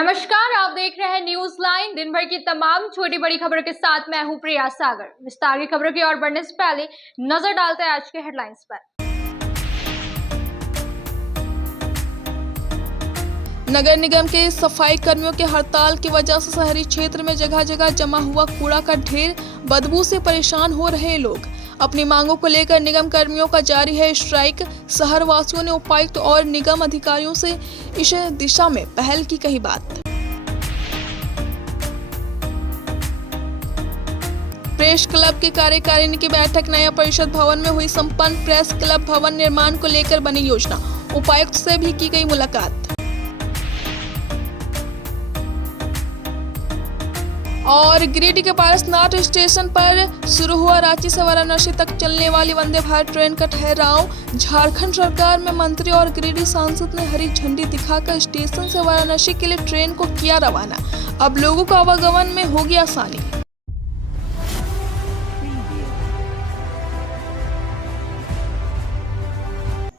नमस्कार, आप देख रहे हैं न्यूज लाइन। दिन भर की तमाम छोटी बड़ी खबरों के साथ मैं हूं प्रिया सागर। विस्तार की खबरों की ओर बढ़ने से पहले नजर डालते हैं आज के हेडलाइंस पर। नगर निगम के सफाई कर्मियों के हड़ताल की वजह से शहरी क्षेत्र में जगह जगह जमा हुआ कूड़ा का ढेर, बदबू से परेशान हो रहे लोग। अपनी मांगों को लेकर निगम कर्मियों का जारी है स्ट्राइक। शहर वासियों ने उपायुक्त और निगम अधिकारियों से इस दिशा में पहल की कही बात। प्रेस क्लब की कार्यकारिणी की बैठक नया परिषद भवन में हुई संपन्न। प्रेस क्लब भवन निर्माण को लेकर बनी योजना, उपायुक्त से भी की गई मुलाकात। और गिरिडीह के पारसनाथ स्टेशन पर शुरू हुआ रांची से वाराणसी तक चलने वाली वंदे भारत ट्रेन का ठहराव। झारखंड सरकार में मंत्री और गिरिडीह सांसद ने हरी झंडी दिखाकर स्टेशन से वाराणसी के लिए ट्रेन को किया रवाना। अब लोगों को आवागमन में होगी आसानी।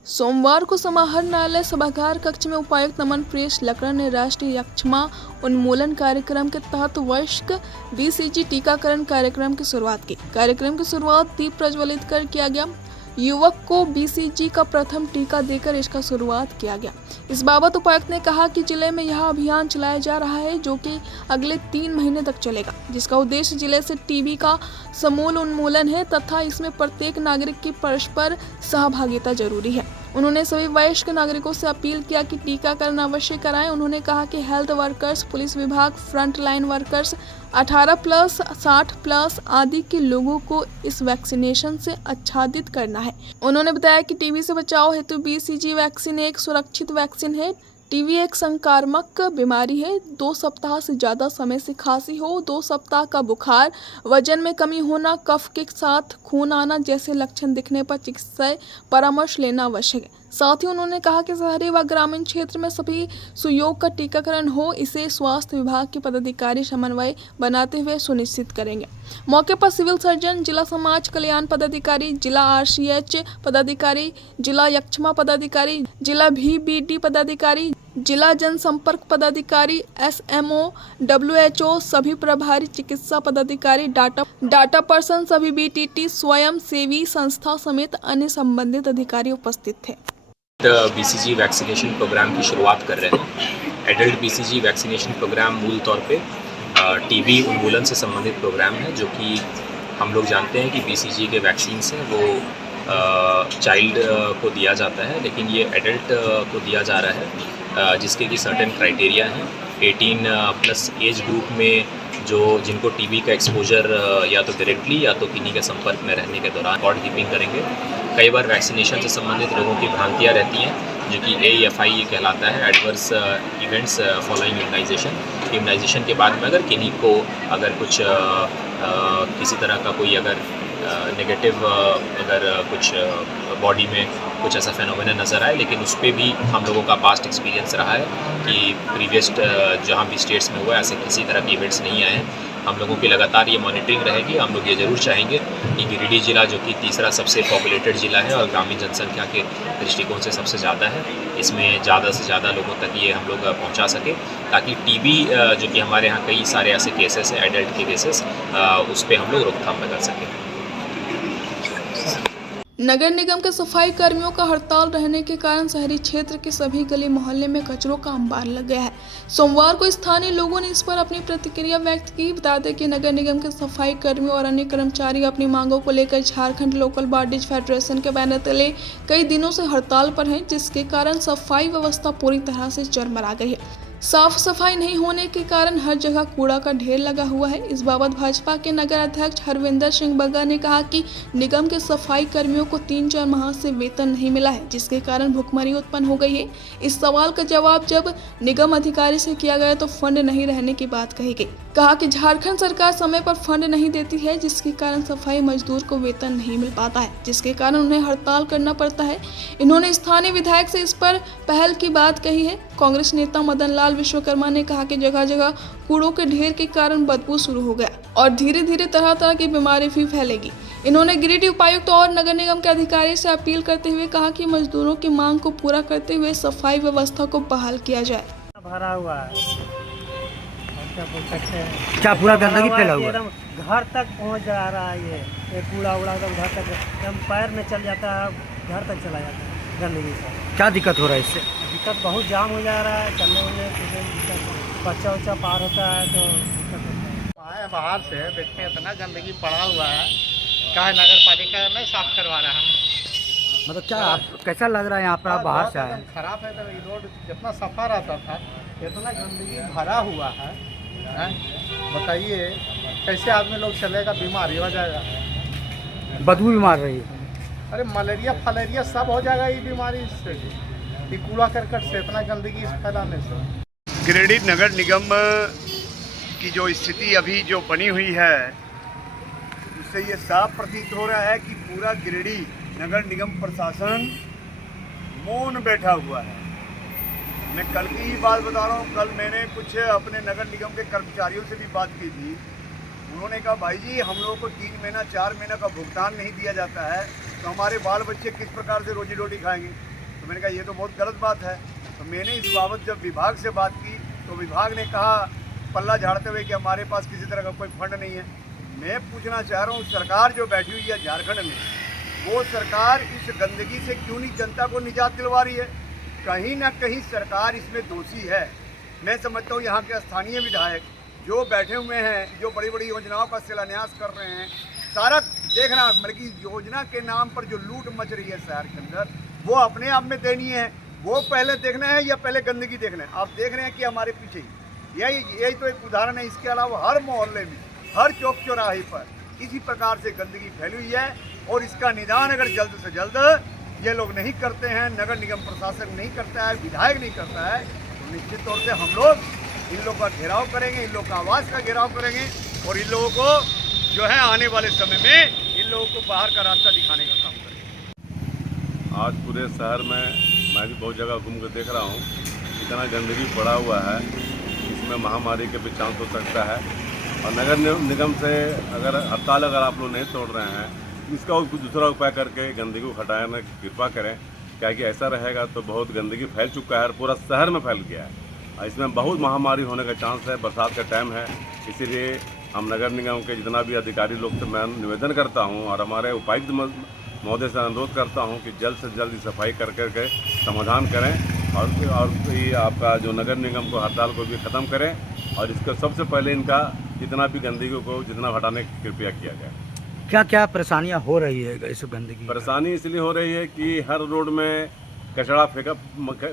सोमवार को समाहरण न्यायालय सभागार कक्ष में उपायुक्त नमन प्रेस लकड़ा ने राष्ट्रीय यक्ष्मा उन्मूलन कार्यक्रम के तहत वयस्क बीसीजी टीकाकरण कार्यक्रम की शुरुआत की। कार्यक्रम की शुरुआत दीप प्रज्वलित कर किया गया। युवक को बीसीजी का प्रथम टीका देकर इसका शुरुआत किया गया। इस बाबत उपायुक्त ने कहा कि जिले में यह अभियान चलाया जा रहा है जो कि अगले 3 महीने तक चलेगा, जिसका उद्देश्य जिले से टीबी का समूल उन्मूलन है तथा इसमें प्रत्येक नागरिक की परस्पर सहभागिता जरूरी है। उन्होंने सभी वयस्क नागरिकों से अपील किया कि टीकाकरण अवश्य कराएं। उन्होंने कहा कि हेल्थ वर्कर्स, पुलिस विभाग, फ्रंट लाइन वर्कर्स, 18+ 60+ आदि के लोगों को इस वैक्सीनेशन से आच्छादित करना है। उन्होंने बताया कि टीबी से बचाव हेतु बीसीजी वैक्सीन एक सुरक्षित वैक्सीन है। टीबी एक संक्रामक बीमारी है। 2 सप्ताह से ज्यादा समय से खांसी हो, 2 सप्ताह का बुखार, वजन में कमी होना, कफ के साथ खून आना जैसे लक्षण दिखने पर चिकित्सकीय परामर्श लेना आवश्यक है। साथ ही उन्होंने कहा कि शहरी व ग्रामीण क्षेत्र में सभी सुयोग का टीकाकरण हो, इसे स्वास्थ्य विभाग के पदाधिकारी समन्वय बनाते हुए सुनिश्चित करेंगे। मौके पर सिविल सर्जन, जिला समाज कल्याण पदाधिकारी, जिला आरसीएच पदाधिकारी, जिला यक्ष्मा पदाधिकारी, जिला VBD पदाधिकारी, जिला जनसंपर्क पदाधिकारी, SMO, WHO, सभी प्रभारी चिकित्सा पदाधिकारी, डाटा पर्सन, सभी BTT, स्वयं सेवी संस्था समेत अन्य संबंधित अधिकारी उपस्थित थे। BCG वैक्सीनेशन प्रोग्राम की शुरुआत कर रहे हैं। एडल्ट BCG वैक्सीनेशन प्रोग्राम मूल तौर पे टीबी उन्मूलन से संबंधित प्रोग्राम है, जो कि हम लोग जानते हैं कि BCG के वैक्सीन है वो चाइल्ड को दिया जाता है, लेकिन ये एडल्ट को दिया जा रहा है जिसके कि सर्टेन क्राइटेरिया हैं। 18+ एज ग्रुप में जिनको टीबी का एक्सपोजर या तो डायरेक्टली या तो किन्हीं के संपर्क में रहने के दौरान रिकॉर्ड कीपिंग करेंगे। कई बार वैक्सीनेशन से संबंधित लोगों की भ्रांतियाँ रहती हैं, जो कि AEFI कहलाता है, एडवर्स इवेंट्स फॉलोइंग इम्यूनाइजेशन के बाद में अगर किन्हीं को अगर कुछ किसी तरह का कोई अगर नेगेटिव अगर कुछ बॉडी में कुछ ऐसा फेनोमेना नज़र आए, लेकिन उस पर भी हम लोगों का पास्ट एक्सपीरियंस रहा है कि प्रीवियस जहाँ भी स्टेट्स में हुआ ऐसे किसी तरह के इवेंट्स नहीं आए हैं। हम लोगों की लगातार ये मॉनिटरिंग रहेगी। हम लोग ये ज़रूर चाहेंगे कि गिरिडीह जिला, जो कि तीसरा सबसे पॉपुलेटेड जिला है और ग्रामीण जनसंख्या के दृष्टिकोण से सबसे ज़्यादा है, इसमें ज़्यादा से ज़्यादा लोगों तक ये हम लोग पहुँचा सकें, ताकि टीबी जो कि हमारे यहाँ कई सारे ऐसे केसेस हैं, एडल्ट के केसेस, उस पर हम लोग रोकथाम कर सकें। नगर निगम के सफाई कर्मियों का हड़ताल रहने के कारण शहरी क्षेत्र के सभी गली मोहल्ले में कचरों का अंबार लग गया है। सोमवार को स्थानीय लोगों ने इस पर अपनी प्रतिक्रिया व्यक्त की। बता दें कि नगर निगम के सफाई कर्मियों और अन्य कर्मचारी अपनी मांगों को लेकर झारखंड लोकल बॉडीज फेडरेशन के बैनर तले कई दिनों से हड़ताल पर हैं, जिसके कारण सफाई व्यवस्था पूरी तरह से चरमरा गई है। साफ सफाई नहीं होने के कारण हर जगह कूड़ा का ढेर लगा हुआ है। इस बाबत भाजपा के नगर अध्यक्ष हरविंदर सिंह बग्गा ने कहा कि निगम के सफाई कर्मियों को 3-4 माह से वेतन नहीं मिला है, जिसके कारण भुखमरी उत्पन्न हो गई है। इस सवाल का जवाब जब निगम अधिकारी से किया गया तो फंड नहीं रहने की बात कही गई। कहा कि झारखंड सरकार समय पर फंड नहीं देती है, जिसके कारण सफाई मजदूर को वेतन नहीं मिल पाता है, जिसके कारण उन्हें हड़ताल करना पड़ता है। इन्होंने स्थानीय विधायक से इस पर पहल की बात कही है। कांग्रेस नेता मदन लाल विश्वकर्मा ने कहा कि जगह जगह कूड़ों के ढेर के कारण बदबू शुरू हो गया और धीरे धीरे तरह तरह की बीमारी भी फैलेगी। इन्होंने गिरिडीह उपायुक्त और नगर निगम के अधिकारी से अपील करते हुए कहा कि मजदूरों की मांग को पूरा करते हुए सफाई व्यवस्था को बहाल किया जाए। भरा हुआ है क्या बोल सकते हैं। क्या पूरा गंदगी फैला हुआ है? एकदम घर तक पहुंच जा रहा है ये कूड़ा उड़ा एकदम घर तक एकदम पैर में चल जाता है, घर तक चला जाता है गंदगी से। क्या दिक्कत हो रहा है इससे? दिक्कत बहुत जाम हो जा रहा है, चलने उलने दिक्कत, बच्चा उच्चा पार होता है तो दिक्कत होता है। आए बाहर से देखते हैं इतना गंदगी पड़ा हुआ है, क्या है नगर पालिका नहीं साफ करवा रहा है। मतलब क्या कैसा लग रहा है यहाँ पर आप बाहर से आए? खराब है, तो ये रोड जितना सफा रहता था इतना गंदगी भरा हुआ है, हैं? बताइए कैसे आदमी लोग चलेगा, बीमारी हो जाएगा। बदबू भी मार रही है। अरे मलेरिया फलेरिया सब हो जाएगा ये बीमारी से, ये कूड़ा करकट से, इतना गंदगी फैलाने से। गिरिडीह नगर निगम की जो स्थिति अभी जो बनी हुई है उससे ये साफ प्रतीत हो रहा है कि पूरा गिरिडीह नगर निगम प्रशासन मौन बैठा हुआ है। मैं कल की ही बात बता रहा हूँ, कल मैंने कुछ अपने नगर निगम के कर्मचारियों से भी बात की थी। उन्होंने कहा भाई जी हम लोगों को 3 महीना 4 महीना का भुगतान नहीं दिया जाता है तो हमारे बाल बच्चे किस प्रकार से रोजी रोटी खाएंगे। तो मैंने कहा ये तो बहुत गलत बात है। तो मैंने इस बाबत जब विभाग से बात की तो विभाग ने कहा पल्ला झाड़ते हुए कि हमारे पास किसी तरह का कोई फंड नहीं है। मैं पूछना चाह रहा हूँ सरकार जो बैठी हुई है झारखंड में, वो सरकार इस गंदगी से क्यों नहीं जनता को निजात दिलवा रही है? कहीं ना कहीं सरकार इसमें दोषी है। मैं समझता हूँ यहाँ के स्थानीय विधायक जो बैठे हुए हैं, जो बड़ी बड़ी योजनाओं का शिलान्यास कर रहे हैं, सारा देखना मतलब कि योजना के नाम पर जो लूट मच रही है शहर के अंदर, वो अपने आप में दयनीय है। वो पहले देखना है या पहले गंदगी देखना है? आप देख रहे हैं कि हमारे पीछे यही तो एक उदाहरण है। इसके अलावा हर मोहल्ले में, हर चौक चौराहे पर इसी प्रकार से गंदगी फैली हुई है और इसका निदान अगर जल्द से जल्द ये लोग नहीं करते हैं, नगर निगम प्रशासन नहीं करता है, विधायक नहीं करता है, तो निश्चित तौर से हम लोग इन लोगों का घेराव करेंगे, इन लोगों का आवाज़ का घेराव करेंगे और इन लोगों को जो है आने वाले समय में इन लोगों को बाहर का रास्ता दिखाने का काम करेंगे। आज पूरे शहर में मैं भी बहुत जगह घूम कर देख रहा हूँ, इतना गंदगी पड़ा हुआ है, इसमें महामारी के भी चांस हो सकता है। और नगर निगम से अगर हड़ताल अगर आप लोग नहीं तोड़ रहे हैं, इसका कुछ दूसरा उपाय करके गंदगी को हटाने की कृपा करें, क्या कि ऐसा रहेगा तो बहुत गंदगी फैल चुका है और पूरा शहर में फैल गया है। इसमें बहुत महामारी होने का चांस है, बरसात का टाइम है, इसीलिए हम नगर निगम के जितना भी अधिकारी लोग से मैं निवेदन करता हूँ और हमारे उपायुक्त महोदय से अनुरोध करता हूँ कि जल्द से जल्द सफाई कर करके समाधान करें और ये आपका जो नगर निगम को हड़ताल को भी ख़त्म करें और इसको सबसे पहले इनका जितना भी गंदगी को जितना हटाने की कृपया किया जाए। क्या क्या परेशानियाँ हो रही है इस गंदगी? परेशानी इसलिए हो रही है कि हर रोड में कचरा फेंका,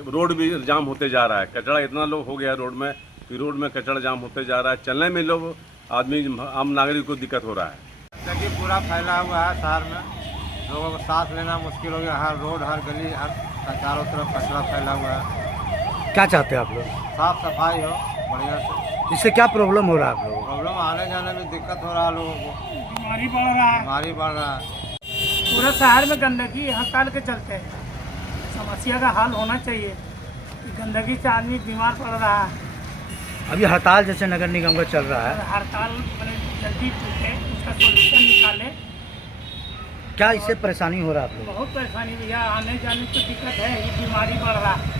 रोड भी जाम होते जा रहा है। कचरा इतना लोग हो गया रोड में कि रोड में कचरा जाम होते जा रहा है, चलने में लोग आदमी आम नागरिक को दिक्कत हो रहा है। गंदगी पूरा फैला हुआ है शहर में, लोगों को सांस लेना मुश्किल हो गया। हर रोड, हर गली, हर चारों तरफ कचरा फैला हुआ है। क्या चाहते हैं आप लोग? साफ सफाई हो बढ़िया से। इससे क्या प्रॉब्लम हो रहा है आप लोगों को? प्रॉब्लम आने जाने में दिक्कत हो रहा है लोगों को, बीमारी बढ़ रहा है। पूरा शहर में गंदगी हड़ताल के चलते हैं। समस्या का हल होना चाहिए कि गंदगी से आदमी बीमार पड़ रहा है। अभी हड़ताल जैसे नगर निगम का चल रहा है, हड़ताल जल्दी टूटे, उसका सोल्यूशन निकाले। क्या इससे परेशानी हो रहा है आप लोग? बहुत परेशानी भैया, आने जाने की दिक्कत है, ये बीमारी बढ़ रहा है।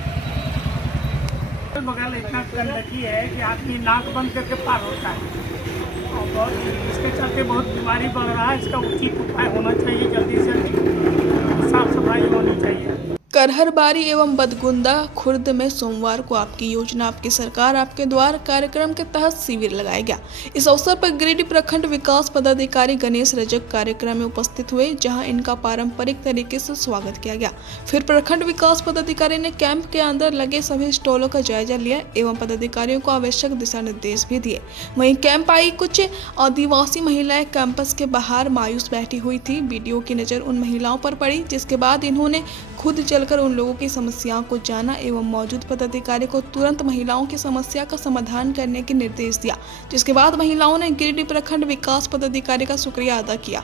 बगल इतना गंदगी है कि आदमी नाक बंद करके पार होता है और बहुत इसके चलते बहुत बीमारी बढ़ रहा है। इसका उचित उपाय होना चाहिए, जल्दी से जल्दी साफ सफाई होनी चाहिए। करहरबारी एवं बदगुंदा खुर्द में सोमवार को आपकी योजना आपकी सरकार आपके द्वार कार्यक्रम के तहत शिविर लगाया गया। इस अवसर पर गिरिडीह प्रखंड विकास पदाधिकारी गणेश रजक कार्यक्रम में उपस्थित हुए, जहां इनका पारंपरिक तरीके से स्वागत किया गया। फिर प्रखंड विकास पदाधिकारी ने कैंप के अंदर लगे सभी स्टॉलों का जायजा लिया एवं पदाधिकारियों को आवश्यक दिशा निर्देश भी दिए। वहीं कैंप आई कुछ आदिवासी महिलाएं कैंपस के बाहर मायूस बैठी हुई थी। वीडियो की नज़र उन महिलाओं पर पड़ी, जिसके बाद इन्होंने खुद चलकर उन लोगों की समस्याओं को जाना एवं मौजूद पदाधिकारी को तुरंत महिलाओं की समस्या का समाधान करने के निर्देश दिया, जिसके बाद महिलाओं ने गिरिडीह प्रखंड विकास पदाधिकारी का शुक्रिया अदा किया।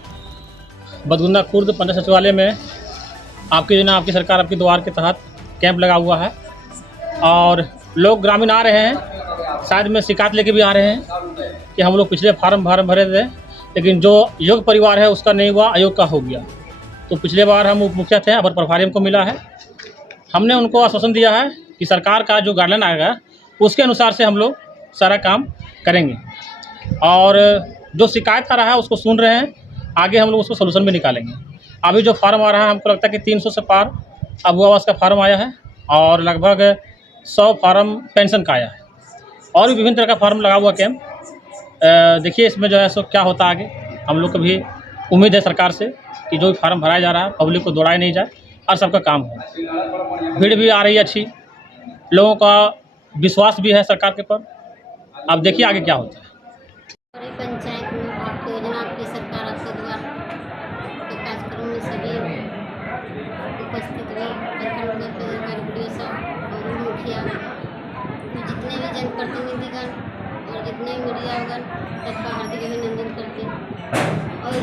बदगुंदा खुर्द पंचायत सचिवालय में आपकी योजना आपकी सरकार आपके द्वार के तहत कैंप लगा हुआ है और लोग ग्रामीण आ रहे हैं, शायद में शिकायत लेके भी आ रहे हैं कि हम लोग पिछले फार्म भरे थे, लेकिन जो योग्य परिवार है उसका नहीं हुआ, अयोग्य का हो गया। तो पिछले बार हम उप मुखिया थे, अपर प्रभारी हमको मिला है। हमने उनको आश्वासन दिया है कि सरकार का जो गाइडलाइन आएगा उसके अनुसार से हम लोग सारा काम करेंगे। और जो शिकायत आ रहा है उसको सुन रहे हैं, आगे हम लोग उसको सोल्यूशन भी निकालेंगे। अभी जो फार्म आ रहा है हमको लगता है कि 300 से पार अब वो आवास का फार्म आया है और लगभग 100 फार्म पेंशन का आया है और भी विभिन्न तरह का फार्म लगा हुआ कैंप। देखिए इसमें जो है सो क्या होता है आगे। हम लोग को भी उम्मीद है सरकार से कि जो भी फार्म भराया जा रहा है पब्लिक को दौड़ाया नहीं जाए और सबका काम हो। भीड़ भी आ रही है अच्छी, लोगों का विश्वास भी है सरकार के पर। अब देखिए आगे क्या होता है। हमारी पंचायत में आपकी योजना आपकी सरकार आपके द्वारा के कार्यक्रम में सभी उपस्थित हुए प्रखंड के साहब और मुखिया जितने भी जनप्रतिनिधिगण और जितने मीडियागण सबका हार्दिक अभिनंदन करते हैं। और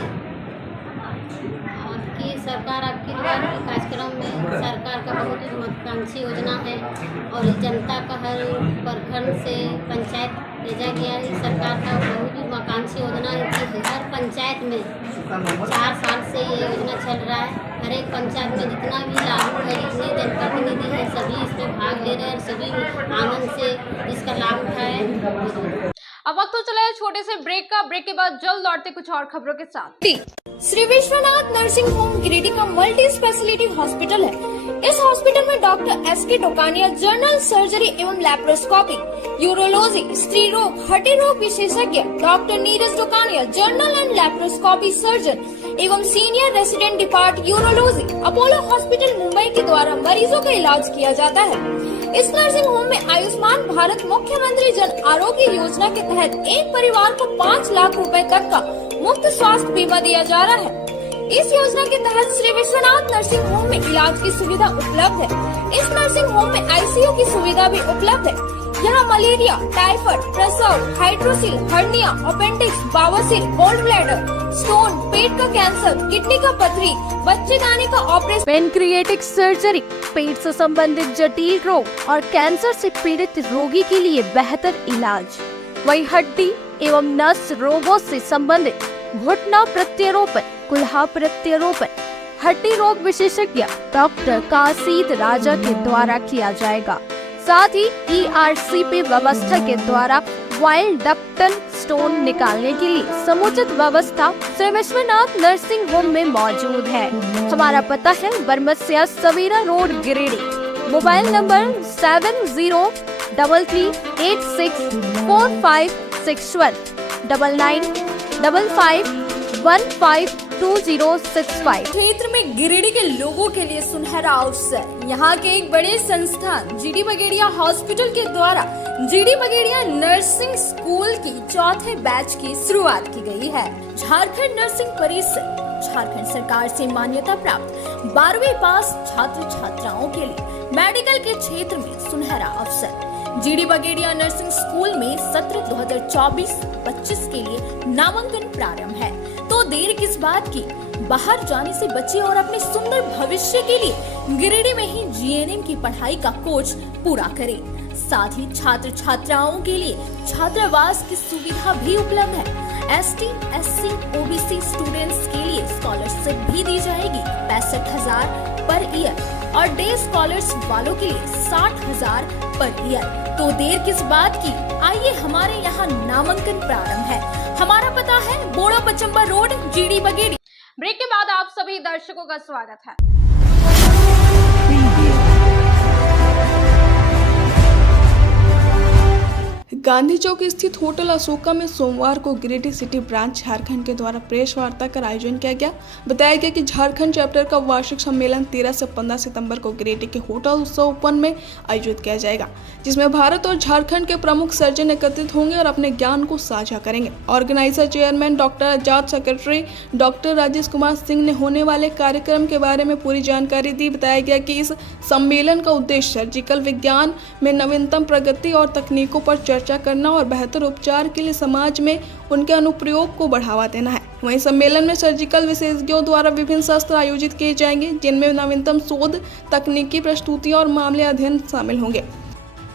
आपकी सरकार आपके द्वारा के कार्यक्रम में सरकार का बहुत ही महत्वाकांक्षी योजना है और जनता का हर प्रखंड से पंचायत भेजा गया है। सरकार का बहुत ही महत्वाकांक्षी योजना है कि हर पंचायत में 4 साल से ये योजना चल रहा है। हर एक पंचायत में जितना भी लागू है, जितने जनप्रतिनिधि हैं सभी इसमें भाग ले रहे हैं और सभी आनंद से इसका लाभ उठाए। अब वक्त तो चला है छोटे से ब्रेक का। ब्रेक के बाद जल्द लौटते कुछ और खबरों के साथ। श्री विश्वनाथ नर्सिंग होम गिरिडीह का मल्टी स्पेशलिटी हॉस्पिटल है। इस हॉस्पिटल में doctor S K. Dokania general surgery एवं लैप्रोस्कोपी, यूरोलॉजी, स्त्री रोग, हड्डी रोग विशेषज्ञ, doctor Neeraj Dokania general and laparoscopy surgeon एवं senior resident depart urology, Apollo hospital Mumbai के द्वारा मरीजों का इलाज किया जाता है। इस नर्सिंग होम में आयुष्मान भारत मुख्यमंत्री जन आरोग्य योजना के तहत एक परिवार को 5 लाख रुपए तक का मुफ्त स्वास्थ्य बीमा दिया जा रहा है। इस योजना के तहत श्री विश्वनाथ नर्सिंग होम में इलाज की सुविधा उपलब्ध है। इस नर्सिंग होम में आईसीयू की सुविधा भी उपलब्ध है। यहाँ मलेरिया, टाइफाइड, प्रसव, हाइड्रोसिल, हर्निया, अपेंडिक्स, बवासीर, गोल्ड ब्लैडर, स्टोन, पेट का कैंसर, किडनी का पथरी, बच्चेदानी का ऑपरेशन, पेनक्रिएटिक सर्जरी, पेट से संबंधित जटिल रोग और कैंसर से पीड़ित रोगी के लिए बेहतर इलाज। वही हड्डी एवं नस रोगों से संबंधित घुटना प्रत्यारोपण, कुल्हा प्रत्यारोपण, हड्डी रोग विशेषज्ञ डॉक्टर काशीद राजा के द्वारा किया जाएगा। साथ ही ERCP व्यवस्था के द्वारा वाइल्ड डक्टल स्टोन निकालने के लिए समुचित व्यवस्था श्री विश्वनाथ नर्सिंग होम में मौजूद है। हमारा पता है Baramsia Savera road Giridih. Mobile number 7086464561 9955152065। क्षेत्र में गिरिडीह के लोगों के लिए सुनहरा अवसर। यहाँ के एक बड़े संस्थान जीडी बगेड़िया हॉस्पिटल के द्वारा जीडी बगेड़िया नर्सिंग स्कूल की 4थे बैच की शुरुआत की गई है। झारखंड नर्सिंग परिषद झारखंड सरकार से मान्यता प्राप्त 12वीं पास छात्र छात्राओं के लिए मेडिकल के क्षेत्र में सुनहरा अवसर। जीडी बगेड़िया नर्सिंग स्कूल में सत्र 2024-25 के लिए नामांकन प्रारंभ है, तो देर किस बात की। बाहर जाने से बचे और अपने सुंदर भविष्य के लिए गिरिडीह में ही जीएनएम की पढ़ाई का कोर्स पूरा करें। साथ ही छात्र छात्राओं के लिए छात्रावास की सुविधा भी उपलब्ध है। ST, SC, OBC स्टूडेंट्स के लिए स्कॉलरशिप भी दी जाएगी 65,000 पर ईयर और डे स्कॉलर्स वालों के लिए 60,000 पर ईयर। तो देर किस बात की, आइए हमारे यहाँ नामांकन प्रारंभ है। हमारा पता है बोड़ा पचम्बा रोड, जीडी बगेड़ी। ब्रेक के बाद आप सभी दर्शकों का स्वागत है। गांधी चौक स्थित होटल अशोका में सोमवार को गिरिडीह सिटी ब्रांच झारखंड के द्वारा प्रेस वार्ता का आयोजन किया गया। बताया गया कि झारखंड चैप्टर का वार्षिक सम्मेलन 13 से 15 सितंबर को गिरिडीह के होटल उत्सव ओपन में आयोजित किया जाएगा, जिसमें भारत और झारखंड के प्रमुख सर्जन एकत्रित होंगे और अपने ज्ञान को साझा करेंगे। ऑर्गेनाइजर चेयरमैन डॉक्टर आजाद, सेक्रेटरी डॉक्टर राजेश कुमार सिंह ने होने वाले कार्यक्रम के बारे में पूरी जानकारी दी। बताया गया कि इस सम्मेलन का उद्देश्य सर्जिकल विज्ञान में नवीनतम प्रगति और तकनीकों पर चर्चा करना और बेहतर उपचार के लिए समाज में उनके अनुप्रयोग को बढ़ावा देना है। वहीं सम्मेलन में सर्जिकल विशेषज्ञों द्वारा विभिन्न सत्र आयोजित किए जाएंगे, जिनमें नवीनतम शोध, तकनीकी प्रस्तुतियां और मामले अध्ययन शामिल होंगे।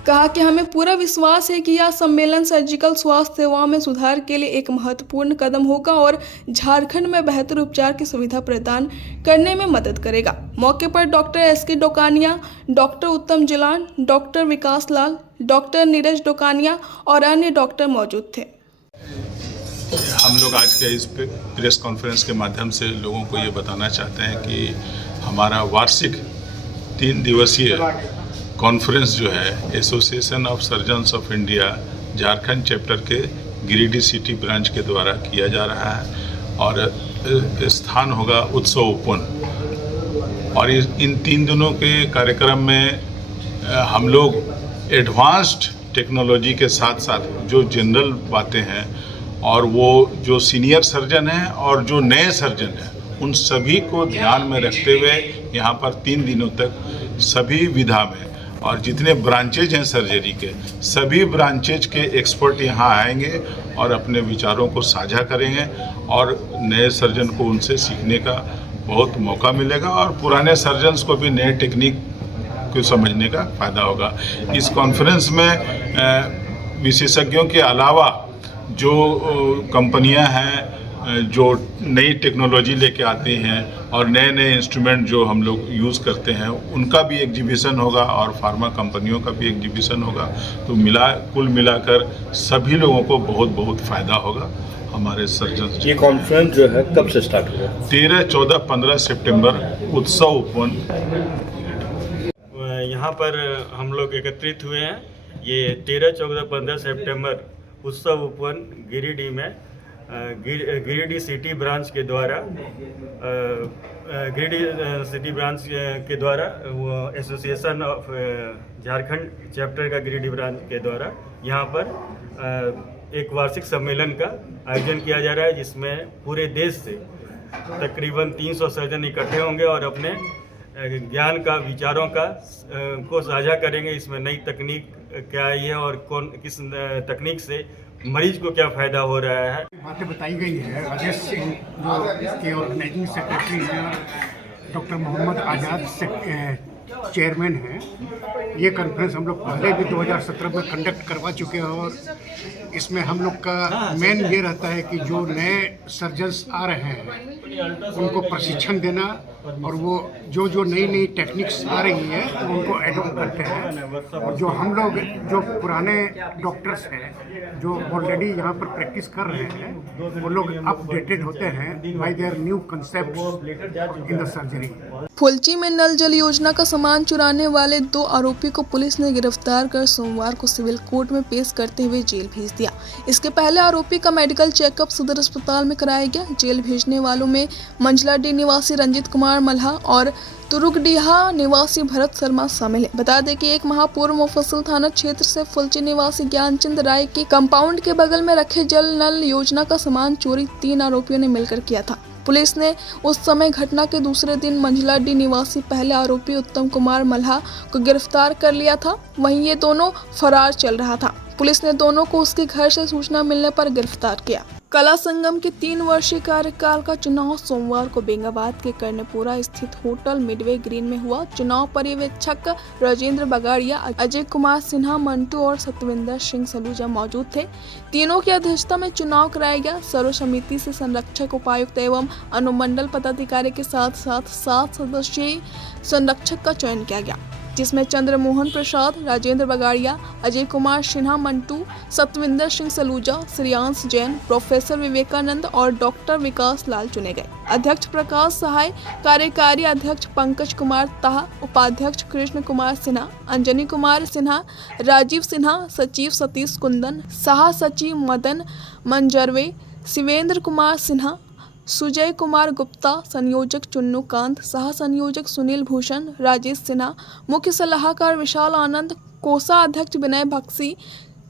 कहा कि हमें पूरा विश्वास है कि यह सम्मेलन सर्जिकल स्वास्थ्य सेवाओं में सुधार के लिए एक महत्वपूर्ण कदम होगा और झारखंड में बेहतर उपचार की सुविधा प्रदान करने में मदद करेगा। मौके पर डॉक्टर एस.के. डोकानिया, डॉक्टर उत्तम जिलान, डॉक्टर विकास लाल, डॉक्टर नीरज डोकानिया और अन्य डॉक्टर मौजूद थे। हम लोग आज के इस प्रेस कॉन्फ्रेंस के माध्यम से लोगों को ये बताना चाहते हैं कि हमारा वार्षिक 3 दिवसीय कॉन्फ्रेंस जो है association of surgeons of India Jharkhand chapter के गिरिडीह सिटी ब्रांच के द्वारा किया जा रहा है और स्थान होगा उत्सव ओपन। और इन 3 दिनों के कार्यक्रम में हम लोग एडवांस्ड टेक्नोलॉजी के साथ साथ जो जनरल बातें हैं और वो जो सीनियर सर्जन हैं और जो नए सर्जन हैं उन सभी को ध्यान में रखते हुए यहाँ पर 3 दिनों तक सभी विधा में और जितने ब्रांचेज हैं सर्जरी के सभी ब्रांचेज के एक्सपर्ट यहाँ आएंगे और अपने विचारों को साझा करेंगे और नए सर्जन को उनसे सीखने का बहुत मौका मिलेगा और पुराने सर्जन्स को भी नए टेक्निक को समझने का फ़ायदा होगा। इस कॉन्फ्रेंस में विशेषज्ञों के अलावा जो कंपनियां हैं जो नई टेक्नोलॉजी लेके आती हैं और नए नए इंस्ट्रूमेंट जो हम लोग यूज़ करते हैं उनका भी एग्जीबिशन होगा और फार्मा कंपनियों का भी एग्जीबिशन होगा। तो कुल मिलाकर सभी लोगों को बहुत बहुत फ़ायदा होगा। हमारे सर्जन ये कॉन्फ्रेंस जो है कब से स्टार्ट होगा? 13, 14, 15 सितंबर उत्सव ओपन। यहाँ पर हम लोग एकत्रित हुए हैं। ये 13, 14, 15 सितंबर उत्सव ओपन गिरिडीह में गिरिडीह सिटी ब्रांच के द्वारा वो एसोसिएशन ऑफ झारखंड चैप्टर का गिरिडीह ब्रांच के द्वारा यहाँ पर एक वार्षिक सम्मेलन का आयोजन किया जा रहा है, जिसमें पूरे देश से तकरीबन 300 सर्जन इकट्ठे होंगे और अपने ज्ञान का, विचारों का को साझा करेंगे। इसमें नई तकनीक क्या आई है और किस तकनीक से मरीज को क्या फ़ायदा हो रहा है, बातें बताई गई है। राजेश सिंह जो इसके ऑर्गेनाइजिंग सेक्रेटरी हैं, डॉक्टर मोहम्मद आज़ाद चेयरमैन हैं। ये कॉन्फ्रेंस हम लोग पहले भी 2017 में कंडक्ट करवा चुके हैं और इसमें हम लोग का मेन ये रहता है कि जो नए सर्जन्स आ रहे हैं उनको प्रशिक्षण देना और वो जो नई टेक्निक्स आ रही है उनको एडॉप्ट करते हैं। और जो हम लोग जो पुराने डॉक्टर्स हैं जो ऑलरेडी यहाँ पर प्रैक्टिस कर रहे हैं वो लोग अपडेटेड होते हैं by their new concepts in the surgery. Phulchi में नल जल योजना का सामान चुराने वाले 2 आरोपी को पुलिस ने गिरफ्तार कर सोमवार को सिविल कोर्ट में पेश करते हुए जेल भेज दिया। इसके पहले आरोपी का मेडिकल चेकअप सदर अस्पताल में कराया गया। जेल भेजने वालों में मंझलाडीह निवासी रंजित कुमार मल्हा और तुरुगडीहा निवासी भरत शर्मा शामिल है। बता दें कि 1 माह पूर्व मुफस्सिल थाना क्षेत्र से फुलची निवासी ज्ञानचंद राय के कंपाउंड के बगल में रखे जल नल योजना का सामान चोरी 3 आरोपियों ने मिलकर किया था। पुलिस ने उस समय घटना के दूसरे दिन मंझलाडीह निवासी पहले आरोपी उत्तम कुमार मल्हा को गिरफ्तार कर लिया था। वहीं ये दोनों फरार चल रहा था। पुलिस ने दोनों को उसके घर से सूचना मिलने पर गिरफ्तार किया। कला संगम के 3 वर्षीय कार्यकाल का चुनाव सोमवार को बेंगाबाद के कर्णपुरा स्थित होटल मिडवे ग्रीन में हुआ। चुनाव पर्यवेक्षक राजेंद्र बगाड़िया, अजय कुमार सिन्हा, मंटू और सतविंदर सिंह सलूजा मौजूद थे। तीनों की अध्यक्षता में चुनाव कराया गया। सर्व समिति से संरक्षक, उपायुक्त एवं अनुमंडल पदाधिकारी के साथ 7 सदस्यीय संरक्षक का चयन किया गया, जिसमें चंद्रमोहन प्रसाद, राजेंद्र बगाड़िया, अजय कुमार सिन्हा, मंटू, सतविंदर सिंह सलूजा, श्रेयांश जैन, प्रोफेसर विवेकानंद और डॉक्टर विकास लाल चुने गए। अध्यक्ष प्रकाश सहाय, कार्यकारी अध्यक्ष पंकज कुमार ताह, उपाध्यक्ष कृष्ण कुमार सिन्हा, अंजनी कुमार सिन्हा, राजीव सिन्हा, सचिव सतीश कुंदन, सह सचिव मदन मंजरवे, शिवेंद्र कुमार सिन्हा, सुजय कुमार गुप्ता, संयोजक चुन्नू कांत, सह संयोजक सुनील भूषण, राजेश सिन्हा, मुख्य सलाहकार विशाल आनंद, कोषाध्यक्ष विनय बक्सी,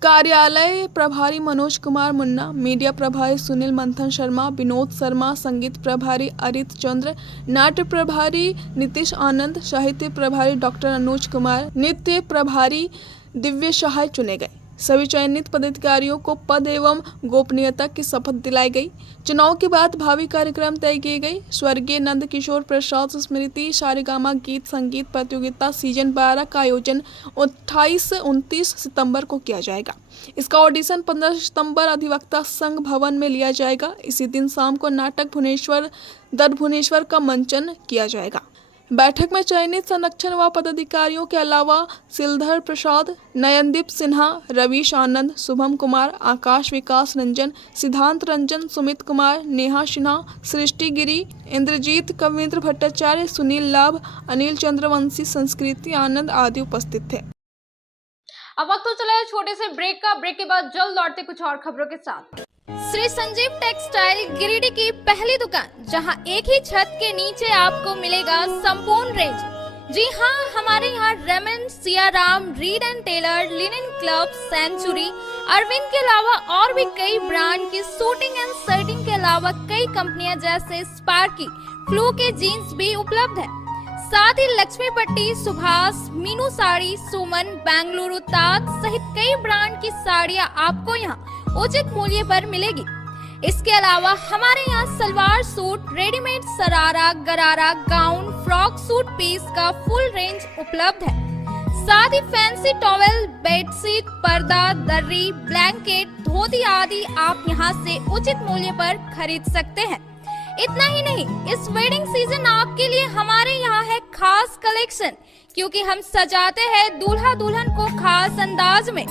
कार्यालय प्रभारी मनोज कुमार मुन्ना, मीडिया प्रभारी सुनील मंथन शर्मा, विनोद शर्मा, संगीत प्रभारी अरित चंद्र, नाट्य प्रभारी नीतीश आनंद, साहित्य प्रभारी डॉक्टर अनुज कुमार, नृत्य प्रभारी दिव्य सहाय चुने गए। सभी चयनित पदाधिकारियों को पद एवं गोपनीयता की शपथ दिलाई गई। चुनाव के बाद भावी कार्यक्रम तय किए गए। स्वर्गीय नंद किशोर प्रसाद स्मृति सारेगामा गीत संगीत प्रतियोगिता सीजन 12 का आयोजन 28-29 सितंबर को किया जाएगा। इसका ऑडिशन 15 सितंबर अधिवक्ता संघ भवन में लिया जाएगा। इसी दिन शाम को नाटक भुवनेश्वर दर भुवनेश्वर का मंचन किया जाएगा। बैठक में चयनित संरक्षण व पदाधिकारियों के अलावा सिलधर प्रसाद, नयनदीप सिन्हा, रवीश आनंद, शुभम कुमार, आकाश विकास रंजन, सिद्धांत रंजन, सुमित कुमार, नेहा सिन्हा, सृष्टि गिरी, इंद्रजीत, कविंद्र भट्टाचार्य, सुनील लाभ, अनिल चंद्रवंशी, संस्कृति आनंद आदि उपस्थित थे। अब वक्त तो चला है छोटे से ब्रेक का। ब्रेक के बाद जल्द लौटते कुछ और खबरों के साथ। श्री संजीव टेक्सटाइल गिरिडीह की पहली दुकान, जहां एक ही छत के नीचे आपको मिलेगा संपूर्ण रेंज। जी हां, हमारे यहाँ Raymond, Siyaram, Reid and Taylor, Linen Club, Century, Arvind के अलावा और भी कई ब्रांड की सूटिंग एंड शर्टिंग के अलावा कई कंपनियां जैसे स्पार्की, फ्लू के जीन्स भी उपलब्ध है। साथ ही लक्ष्मी पट्टी, सुभाष, मीनू साड़ी, सुमन, बेंगलुरु ताज सहित कई ब्रांड की साड़ियां आपको यहाँ उचित मूल्य पर मिलेगी। इसके अलावा हमारे यहाँ सलवार सूट, रेडीमेड सरारा, गरारा, गाउन, फ्रॉक सूट पीस का फुल रेंज उपलब्ध है। साथ ही फैंसी टॉवेल, बेडशीट, पर्दा, दर्री, ब्लैंकेट, धोती आदि आप यहाँ से उचित मूल्य पर खरीद सकते हैं। इतना ही नहीं, इस वेडिंग सीजन आपके लिए हमारे यहाँ है खास कलेक्शन, क्योंकि हम सजाते हैं दूल्हा दुल्हन को खास अंदाज में।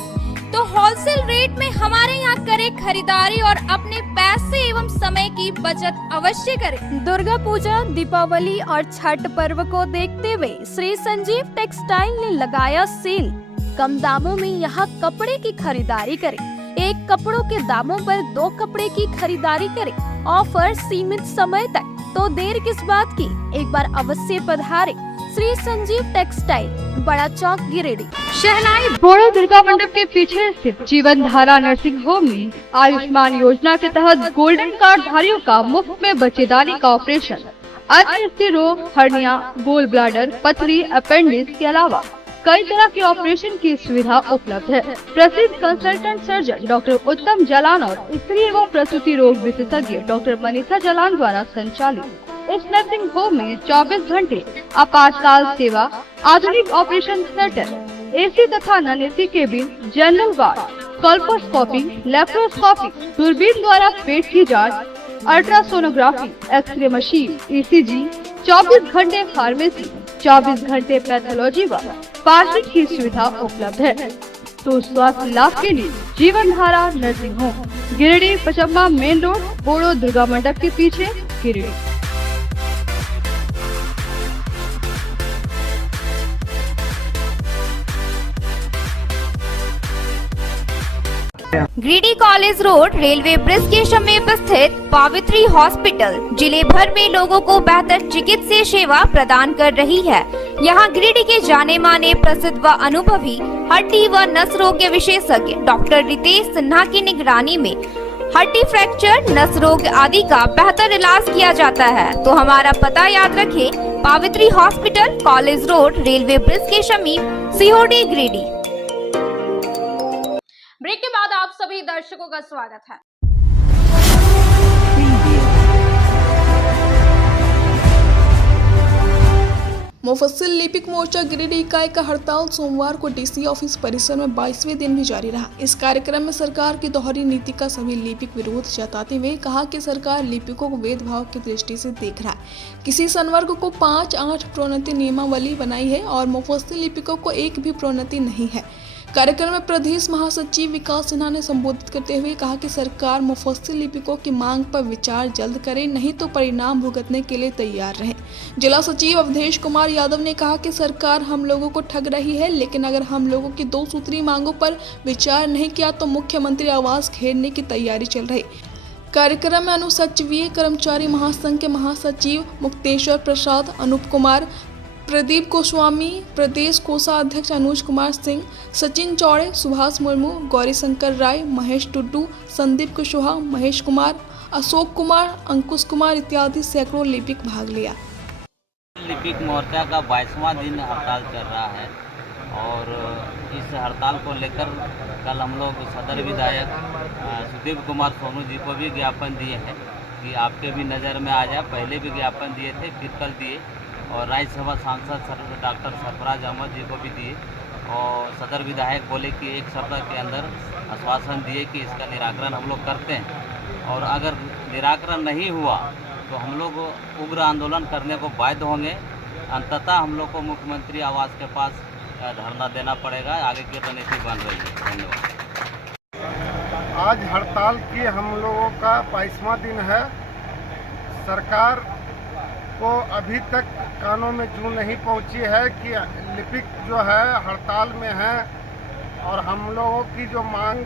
तो होलसेल रेट में हमारे यहाँ करें खरीदारी और अपने पैसे एवं समय की बचत अवश्य करें। दुर्गा पूजा, दीपावली और छठ पर्व को देखते हुए श्री संजीव टेक्सटाइल ने लगाया सेल। कम दामों में यहाँ कपड़े की खरीदारी करें। एक कपड़ों के दामों पर 2 कपड़े की खरीदारी करें। ऑफर सीमित समय तक, तो देर किस बात की, एक बार अवश्य पधारें। श्री संजीव टेक्सटाइल, बड़ा चौक, गिरिडीह। शहनाई बोड़ो दुर्गा मंडप के पीछे स्थित जीवन धारा नर्सिंग होम में आयुष्मान योजना के तहत गोल्डन कार्ड धारियों का मुफ्त में बच्चेदानी का ऑपरेशन, अन्य स्त्री रोग, हर्निया, गोल ब्लाडर, पथरी, अपेंडिक्स के अलावा कई तरह के ऑपरेशन की सुविधा उपलब्ध है। प्रसिद्ध कंसल्टेंट सर्जन डॉक्टर उत्तम जलान और स्त्री एवं प्रसूति रोग विशेषज्ञ डॉक्टर मनीषा जलान द्वारा संचालित इस नर्सिंग होम में 24 घंटे आपातकाल सेवा, आधुनिक ऑपरेशन थिएटर, एसी तथा non AC cabin, general ward, colposcopy, laparoscopy, दूरबीन द्वारा पेट की जांच, अल्ट्रासोनोग्राफी, एक्सरे मशीन, ईसीजी, 24 घंटे फार्मेसी, 24 घंटे पैथोलॉजी व पार्किंग की सुविधा उपलब्ध है। तो स्वास्थ्य लाभ के लिए Jeevan Dhara nursing home, Giridih, Pachamba main road, Bodo Durga Mandap के पीछे, Giridih. Giridih college road railway bridge के समीप स्थित पावित्री हॉस्पिटल जिले भर में लोगों को बेहतर चिकित्सीय सेवा प्रदान कर रही है। यहाँ गिरिडीह के जाने माने, प्रसिद्ध व अनुभवी हड्डी व नस रोग के विशेषज्ञ डॉक्टर रितेश सिन्हा की निगरानी में हड्डी फ्रैक्चर, नस रोग आदि का बेहतर इलाज किया जाता है। तो हमारा पता याद रखें, Pavitri hospital, college road, railway bridge के समीप, सीओडी, गिरिडीह। ब्रेक के बाद आप सभी दर्शकों का स्वागत है। मुफस्सिल लिपिक मोर्चा गिरिडीह इकाई का हड़ताल सोमवार को डीसी ऑफिस परिसर में 22वें दिन भी जारी रहा। इस कार्यक्रम में सरकार की दोहरी नीति का सभी लिपिक विरोध जताते हुए कहा कि सरकार लिपिकों को भेदभाव की दृष्टि से देख रहा है। किसी संवर्ग को 5-8 प्रोन्नति नियमावली बनाई है और मुफस्सिल लिपिकों को एक भी प्रोन्नति नहीं है। कार्यक्रम में प्रदेश महासचिव विकास सिन्हा ने संबोधित करते हुए कहा कि सरकार मुफस्सिल लिपिकों की मांग पर विचार जल्द करे, नहीं तो परिणाम भुगतने के लिए तैयार रहे। जिला सचिव अवधेश कुमार यादव ने कहा कि सरकार हम लोगों को ठग रही है, लेकिन अगर हम लोगों की 2 सूत्री मांगों पर विचार नहीं किया तो मुख्यमंत्री आवास घेरने की तैयारी चल रही। कार्यक्रम में अनुसचिवीय कर्मचारी महासंघ के महासचिव मुक्तेश्वर प्रसाद, अनूप कुमार, प्रदीप गोस्वामी, प्रदेश कोषाध्यक्ष अनुज कुमार सिंह, सचिन चौड़े, सुभाष मुर्मू, गौरी शंकर राय, महेश टुड्डू, संदीप कुशवाहा, महेश कुमार, अशोक कुमार, अंकुश कुमार इत्यादि सैकड़ों लिपिक भाग लिया। लिपिक मोर्चा का 22वां दिन हड़ताल चल रहा है और इस हड़ताल को लेकर कल हम लोग सदर विधायक सुदीप कुमार सोनू जी को भी ज्ञापन दिए हैं कि आपके भी नज़र में आ जाए। पहले भी ज्ञापन दिए थे, फिर कल दिए, और राज्यसभा सांसद डॉक्टर सरफराज अहमद जी को भी दिए। और सदर विधायक बोले कि 1 सप्ताह के अंदर आश्वासन दिए कि इसका निराकरण हम लोग करते हैं, और अगर निराकरण नहीं हुआ तो हम लोग उग्र आंदोलन करने को बाध्य होंगे। अंततः हम लोग को मुख्यमंत्री आवास के पास धरना देना पड़ेगा। आगे की रणनीति बन रही है। धन्यवाद। आज हड़ताल की हम लोगों का 22वां दिन है। सरकार को अभी तक कानों में जू नहीं पहुंची है कि लिपिक जो है हड़ताल में है, और हम लोगों की जो मांग,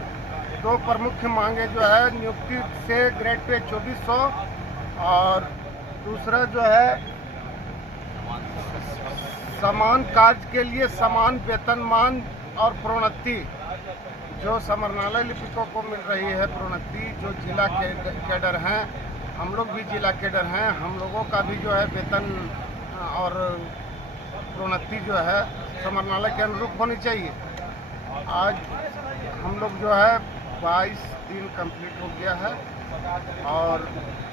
2 प्रमुख मांगे जो है नियुक्ति से ग्रेड पे 2400, और दूसरा जो है समान कार्य के लिए समान वेतनमान और प्रोन्नति जो समरनालय लिपिकों को मिल रही है, प्रोन्नति जो जिला कैडर हैं, हम लोग भी जिला कैडर हैं, हम लोगों का भी जो है वेतन और प्रोन्नति जो है समरनालय के अनुरूप होनी चाहिए। आज हम लोग जो है 22 दिन कंप्लीट हो गया है, और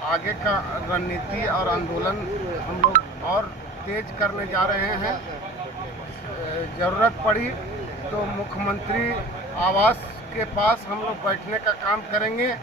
आगे का रणनीति और आंदोलन हम लोग और तेज करने जा रहे हैं। ज़रूरत पड़ी तो मुख्यमंत्री आवास के पास हम लोग बैठने का काम करेंगे।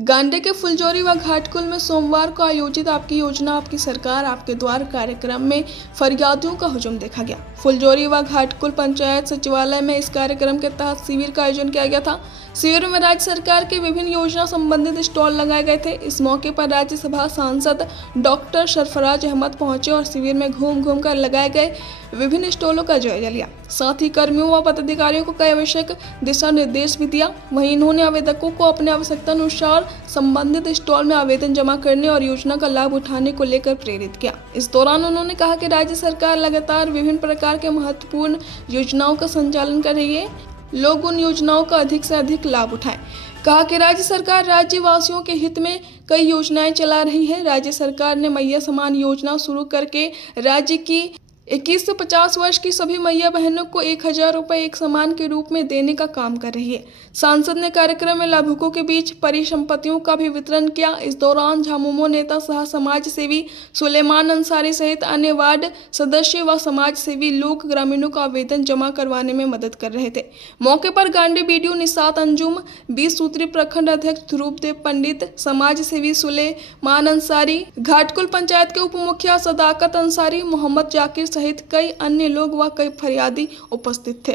गांडे के फुलजोरी व घाटकुल में सोमवार को आयोजित आपकी योजना आपकी सरकार आपके द्वार कार्यक्रम में फरियादियों का हुजूम देखा गया। फुलजोरी व घाटकुल पंचायत सचिवालय में इस कार्यक्रम के तहत शिविर का आयोजन किया गया था। शिविर में राज्य सरकार के विभिन्न योजना संबंधित स्टॉल लगाए गए थे। इस मौके पर राज्यसभा सांसद डॉक्टर सरफराज अहमद पहुंचे और शिविर में घूम घूम कर लगाए गए विभिन्न स्टॉलों का जायजा लिया। साथ ही कर्मियों व पदाधिकारियों को कई आवश्यक दिशा निर्देश भी दिया। वहीं इन्होंने आवेदकों को अपने आवश्यकता अनुसार संबंधित स्टॉल में आवेदन जमा करने और योजना का लाभ उठाने को लेकर प्रेरित किया। इस दौरान उन्होंने कहा कि राज्य सरकार लगातार विभिन्न प्रकार के महत्वपूर्ण योजनाओं का संचालन कर रही है। लोग उन योजनाओं का अधिक से अधिक लाभ उठाएं। कहा कि राज्य सरकार राज्यवासियों के हित में कई योजनाएं चला रही है। राज्य सरकार ने मैया समान योजना शुरू करके राज्य की 21 से 50 वर्ष की सभी मैया बहनों को 1000 रुपये एक समान के रूप में देने का काम कर रही है। सांसद ने कार्यक्रम में लाभुकों के बीच परिसंपत्तियों का भी वितरण किया। इस दौरान झामुमो नेता सह समाज सेवी सुलेमान अंसारी सहित अन्य वार्ड सदस्य व समाज सेवी लोग ग्रामीणों का आवेदन जमा करवाने में मदद कर रहे थे। मौके पर गांडी बीडीओ निसात अंजुम, 20 सूत्री प्रखंड अध्यक्ष ध्रुवदेव पंडित, समाज सेवी सुलेमान अंसारी, घाटकुल पंचायत के उप मुखिया सदाकत अंसारी, मोहम्मद जाकिर सहित कई अन्य लोग व कई फरियादी उपस्थित थे।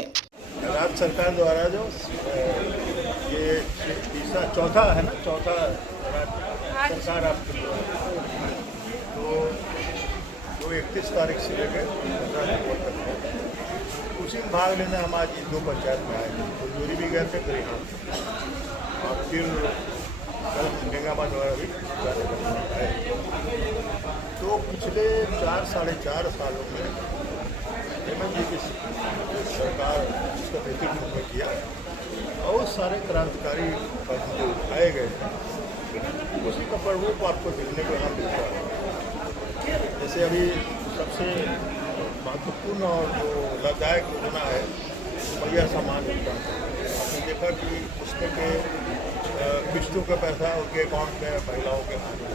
राज्य सरकार द्वारा जो ये चौथा है ना, चौथा सरकार आपके तो जो 31 तारीख से लेकर 15 नवंबर तक है, उसी में भाग लेने हम आज 2 पंचायत में आए थे। फुलजोरी भी गए थे, फिर यहाँ और फिर गंगाबाद वगैरह भी जाने आए। तो पिछले 4-4.5 सालों में हेमंत जी की सरकार उसका नेतृत्व में किया, बहुत सारे क्रांतिकारी कदम जो उठाए गए हैं, उसी का प्ररूप आपको देखने को यहाँ मिलता है। जैसे अभी सबसे महत्वपूर्ण और जो लाभदायक योजना है मैया समान योजना, आपने देखा कि उसमें के किस्तों का पैसा उनके अकाउंट में महिलाओं के हाथ में,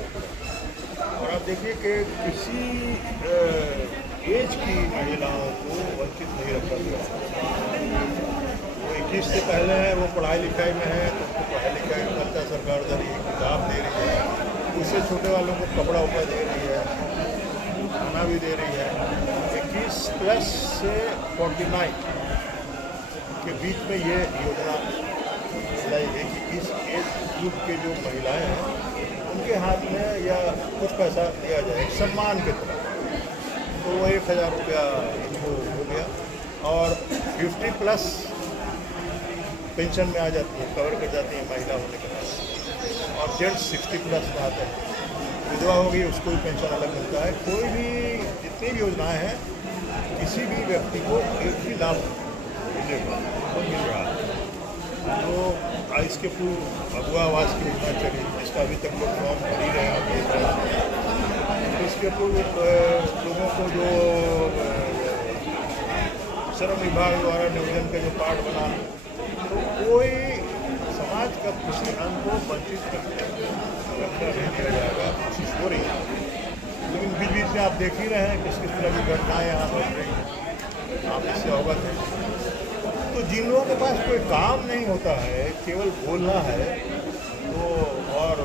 और आप देखिए कि किसी एज की महिलाओं को वंचित नहीं रखा गया। वो 21 से पहले है, वो पढ़ाई लिखाई में है, तो उनको पढ़ाई लिखाई का खर्चा सरकार दे रही है, किताब दे रही है, उससे छोटे वालों को कपड़ा उपड़ा दे रही है, खाना भी दे रही है। 21 प्लस से 49 के बीच में ये योजना चलाई गई कि इस एज ग्रुप के जो महिलाएं हैं उनके हाथ में या कुछ पैसा दिया जाए सम्मान के तरह। तो वो 1000 रुपया इनको हो गया, और 50 प्लस पेंशन में आ जाती है, कवर कर जाती है महिला होने के बाद, और जेंट्स 60 प्लस में आते हैं। विधवा होगी उसको भी पेंशन अलग मिलता है। कोई भी जितनी भी योजनाएँ हैं, किसी भी व्यक्ति को एक भी लाभ मिलेगा, वो मिल रहा है। तो इसके पूर्व अगुआ आवास की योजना चली, इसका अभी तक लोग फॉर्म भर ही रहे हैं। इसके पूर्व लोगों को जो श्रम विभाग द्वारा नियोजन का जो पार्ट बना, तो कोई समाज का किसी अंग को वंचित रखना नहीं दिया जाएगा, कोशिश हो रही है। लेकिन बीच बीच में आप देख ही रहे हैं किस किस तरह की घटनाएँ यहाँ पर रही हैं, आप इससे अवगत हैं। तो जिन लोगों के पास कोई काम नहीं होता है, केवल बोलना है, तो और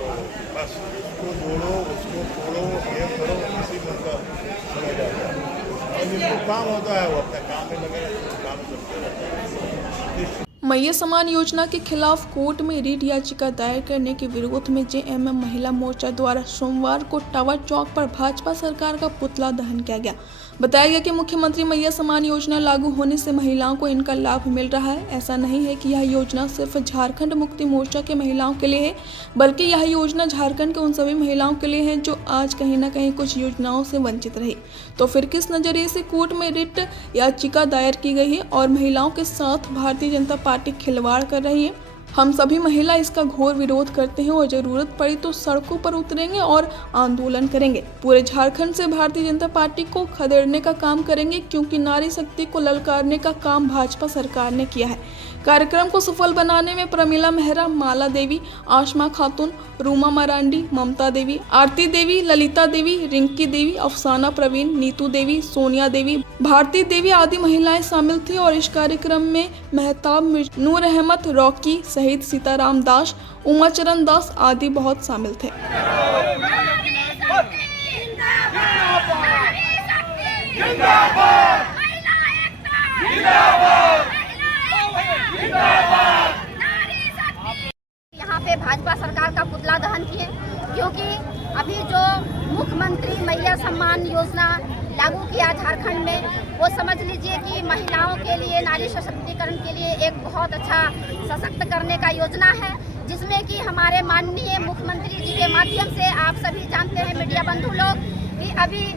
बस उसको जोड़ो, उसको तोड़ो, ये करो, किसी में उनका समय जाता है। और जिनको काम होता है वो अपने काम में लगे रहते हैं, काम करते रहते हैं। मैया समान योजना के खिलाफ कोर्ट में रिट याचिका दायर करने के विरोध में जेएमएम महिला मोर्चा द्वारा सोमवार को टावर चौक पर भाजपा सरकार का पुतला दहन किया गया। बताया गया कि मुख्यमंत्री मैया समान योजना लागू होने से महिलाओं को इनका लाभ मिल रहा है। ऐसा नहीं है कि यह योजना सिर्फ झारखंड मुक्ति मोर्चा के महिलाओं के लिए है, बल्कि यह योजना झारखंड के उन सभी महिलाओं के लिए है जो आज कहीं न कहीं कुछ योजनाओं से वंचित रही। तो फिर किस नजरिए से कोर्ट में रिट याचिका दायर की गई है और महिलाओं के साथ भारतीय जनता पार्टी खिलवाड़ कर रही है? हम सभी महिला इसका घोर विरोध करते हैं और जरूरत पड़ी तो सड़कों पर उतरेंगे और आंदोलन करेंगे। पूरे झारखंड से भारतीय जनता पार्टी को खदेड़ने का काम करेंगे, क्योंकि नारी शक्ति को ललकारने का काम भाजपा सरकार ने किया है। कार्यक्रम को सफल बनाने में प्रमिला मेहरा, माला देवी, आशमा खातून, रूमा मरांडी, ममता देवी, आरती देवी, ललिता देवी, रिंकी देवी, अफसाना प्रवीण, नीतू देवी, सोनिया देवी, भारती देवी आदि महिलाएं शामिल थी। और इस कार्यक्रम में महताब, नूर अहमद, रॉकी सहित सीताराम दास, उमाचरण दास आदि बहुत शामिल थे। यहाँ पे भाजपा सरकार का पुतला दहन किए, क्योंकि अभी जो मुख्यमंत्री मैया सम्मान योजना लागू किया झारखंड में, वो समझ लीजिए कि महिलाओं के लिए, नारी सशक्तिकरण के लिए एक बहुत अच्छा सशक्त करने का योजना है, जिसमें कि हमारे माननीय मुख्यमंत्री जी के माध्यम से आप सभी जानते हैं मीडिया बंधु लोग कि अभी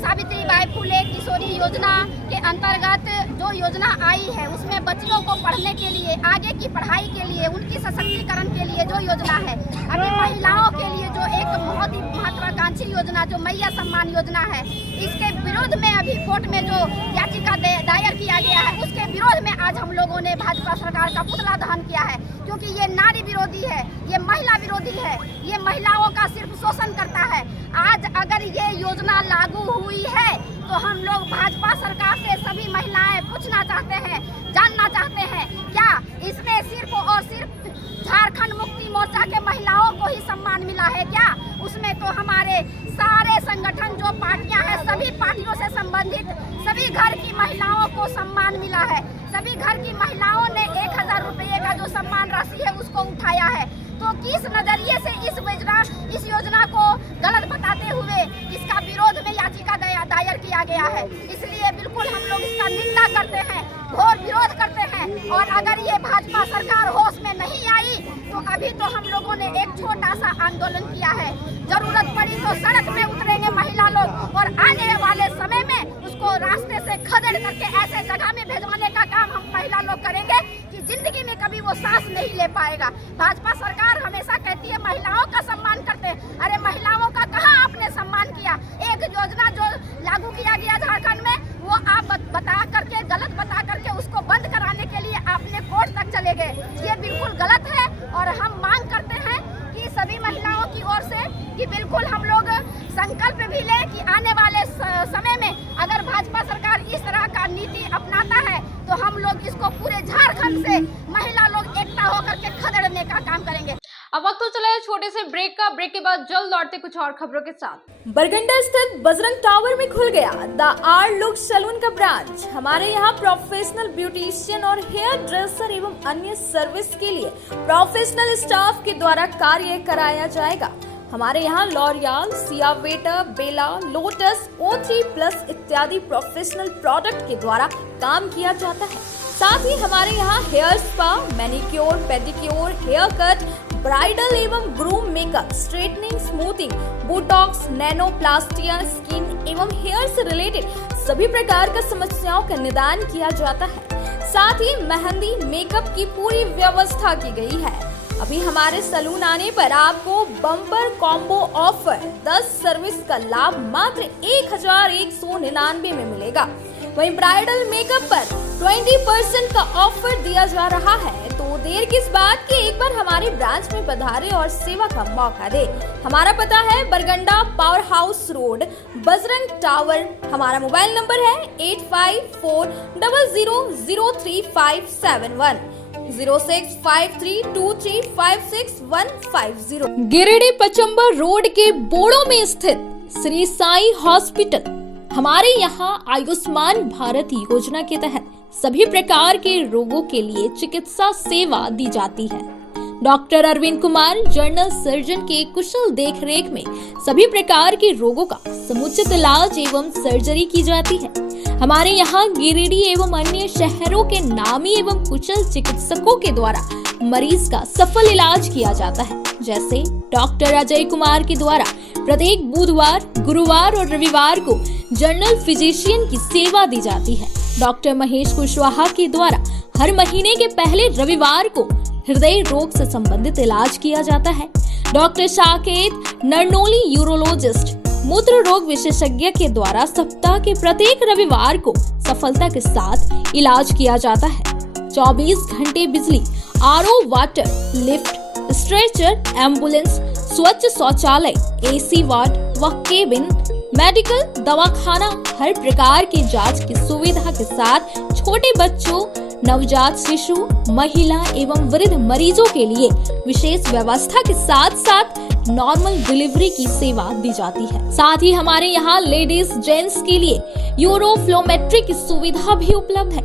सावित्रीबाई फुले किशोरी योजना के अंतर्गत जो योजना आई है, उसमें बच्चियों को पढ़ने के लिए, आगे की पढ़ाई के लिए, उनकी सशक्तिकरण के लिए जो योजना है, अभी महिलाओं के लिए जो एक बहुत ही महत्वाकांक्षी योजना जो मैया सम्मान योजना है, इसके विरोध में अभी कोर्ट में जो याचिका दायर किया गया है, उसके विरोध में आज हम लोगों ने भाजपा सरकार का पुतला दहन किया है, क्योंकि ये नारी विरोधी है, ये महिला विरोधी है, ये महिलाओं का सिर्फ शोषण करता है। आज अगर ये योजना लागू हुई है तो हम लोग भाजपा सरकार से सभी महिलाएं पूछना चाहते हैं, जानना चाहते हैं, क्या इसमें सिर्फ और सिर्फ झारखंड मुक्ति मोर्चा के महिलाओं को ही सम्मान मिला है क्या? उसमें तो हमारे सारे संगठन जो पार्टियां हैं, सभी पार्टियों से संबंधित सभी घर की महिलाओं को सम्मान मिला है। सभी घर की महिलाओं ने 1000 रुपये का जो सम्मान राशि है उसको उठाया है। तो किस नजरिए से इस योजना को गलत बताते हुए इसका विरोध में याचिका दायर किया गया है। इसलिए बिल्कुल हम लोग इसका निंदा करते हैं, घोर विरोध करते हैं। और अगर ये भाजपा सरकार होश में नहीं आई तो अभी तो हम लोगों ने एक छोटा सा आंदोलन किया है, जरूरत पड़ी तो सड़क में उतरेंगे महिला लोग, और आने वाले समय में उसको रास्ते से खदेड़ करके ऐसे जगह में भेजवाने का काम हम महिला लोग करेंगे कि जिंदगी में कभी वो सांस नहीं ले पाएगा। भाजपा सरकार हमेशा कहती है महिलाओं का सम्मान करते हैं, अरे महिलाओं का कहाँ आपने सम्मान किया? एक योजना जो लागू किया गया झारखंड में, वो आप बता करके, गलत बता करके उसको बंद कराने के लिए आपने कोर्ट तक चले गए। ये बिल्कुल गलत है और हम मांग करते हैं कि सभी महिलाओं की ओर से कि बिल्कुल हम लोग संकल्प भी लें कि आने वाले समय में अगर भाजपा सरकार इस तरह का नीति अपनाता है तो हम लोग इसको पूरे झारखंड से महिला लोग एकता होकर के खदेड़ने का काम करेंगे। अब वक्त तो चला है छोटे से ब्रेक का। ब्रेक के बाद जल्द लौटते कुछ और खबरों के साथ। बरगंडा स्थित बजरंग टावर में खुल गया द आर लुक सैलून का ब्रांच। हमारे यहाँ प्रोफेशनल ब्यूटिशियन और हेयर ड्रेसर एवं अन्य सर्विस के लिए प्रोफेशनल स्टाफ के द्वारा कार्य कराया जाएगा। हमारे यहाँ लॉरियल, सियावेटर, बेला, लोटस, O3+ इत्यादि प्रोफेशनल प्रोडक्ट के द्वारा काम किया जाता है। साथ ही हमारे यहाँ hair spa, manicure, pedicure, hair cut, bridal एवं groom makeup, straightening, smoothing, Botox, nanoplastia, skin एवं हेयर से रिलेटेड सभी प्रकार का समस्याओं का निदान किया जाता है। साथ ही मेहंदी, मेकअप की पूरी व्यवस्था की गई है। अभी हमारे सलून आने पर आपको बम्पर कॉम्बो ऑफर 10 सर्विस का लाभ मात्र 1199 में मिलेगा। वहीं ब्राइडल मेकअप पर 20% का ऑफर दिया जा रहा है। तो देर किस बात की, एक बार हमारे ब्रांच में पधारे और सेवा का मौका दे। हमारा पता है Barganda power house road, Bajrang tower. हमारा मोबाइल नंबर है 8540003571 065323565150। गिरिडीह पचम्बा रोड के बोड़ो में स्थित श्री साई हॉस्पिटल। हमारे यहाँ आयुष्मान भारत योजना के तहत सभी प्रकार के रोगों के लिए चिकित्सा सेवा दी जाती है। Doctor Arvind Kumar general surgeon के कुशल देखरेख में सभी प्रकार के रोगों का समुचित इलाज एवं सर्जरी की जाती है। हमारे यहाँ गिरिडीह एवं अन्य शहरों के नामी एवं कुशल चिकित्सकों के द्वारा मरीज का सफल इलाज किया जाता है। जैसे डॉक्टर अजय कुमार के द्वारा प्रत्येक बुधवार, गुरुवार और रविवार को जनरल फिजिशियन की सेवा दी जाती है। डॉक्टर महेश कुशवाहा के द्वारा हर महीने के पहले रविवार को हृदय रोग से संबंधित इलाज किया जाता है। डॉक्टर साकेत नरनोली यूरोलॉजिस्ट मूत्र रोग विशेषज्ञ के द्वारा सप्ताह के प्रत्येक रविवार को सफलता के साथ इलाज किया जाता है। 24 घंटे बिजली, RO water, lift, stretcher, ambulance, स्वच्छ शौचालय, एसी वार्ड व केबिन, मेडिकल, दवाखाना, हर प्रकार की जांच की सुविधा के साथ छोटे बच्चों, नवजात शिशु, महिला एवं वृद्ध मरीजों के लिए विशेष व्यवस्था के साथ साथ नॉर्मल डिलीवरी की सेवा दी जाती है। साथ ही हमारे यहाँ लेडीज जेंट्स के लिए यूरोफ्लोमेट्री की सुविधा भी उपलब्ध है।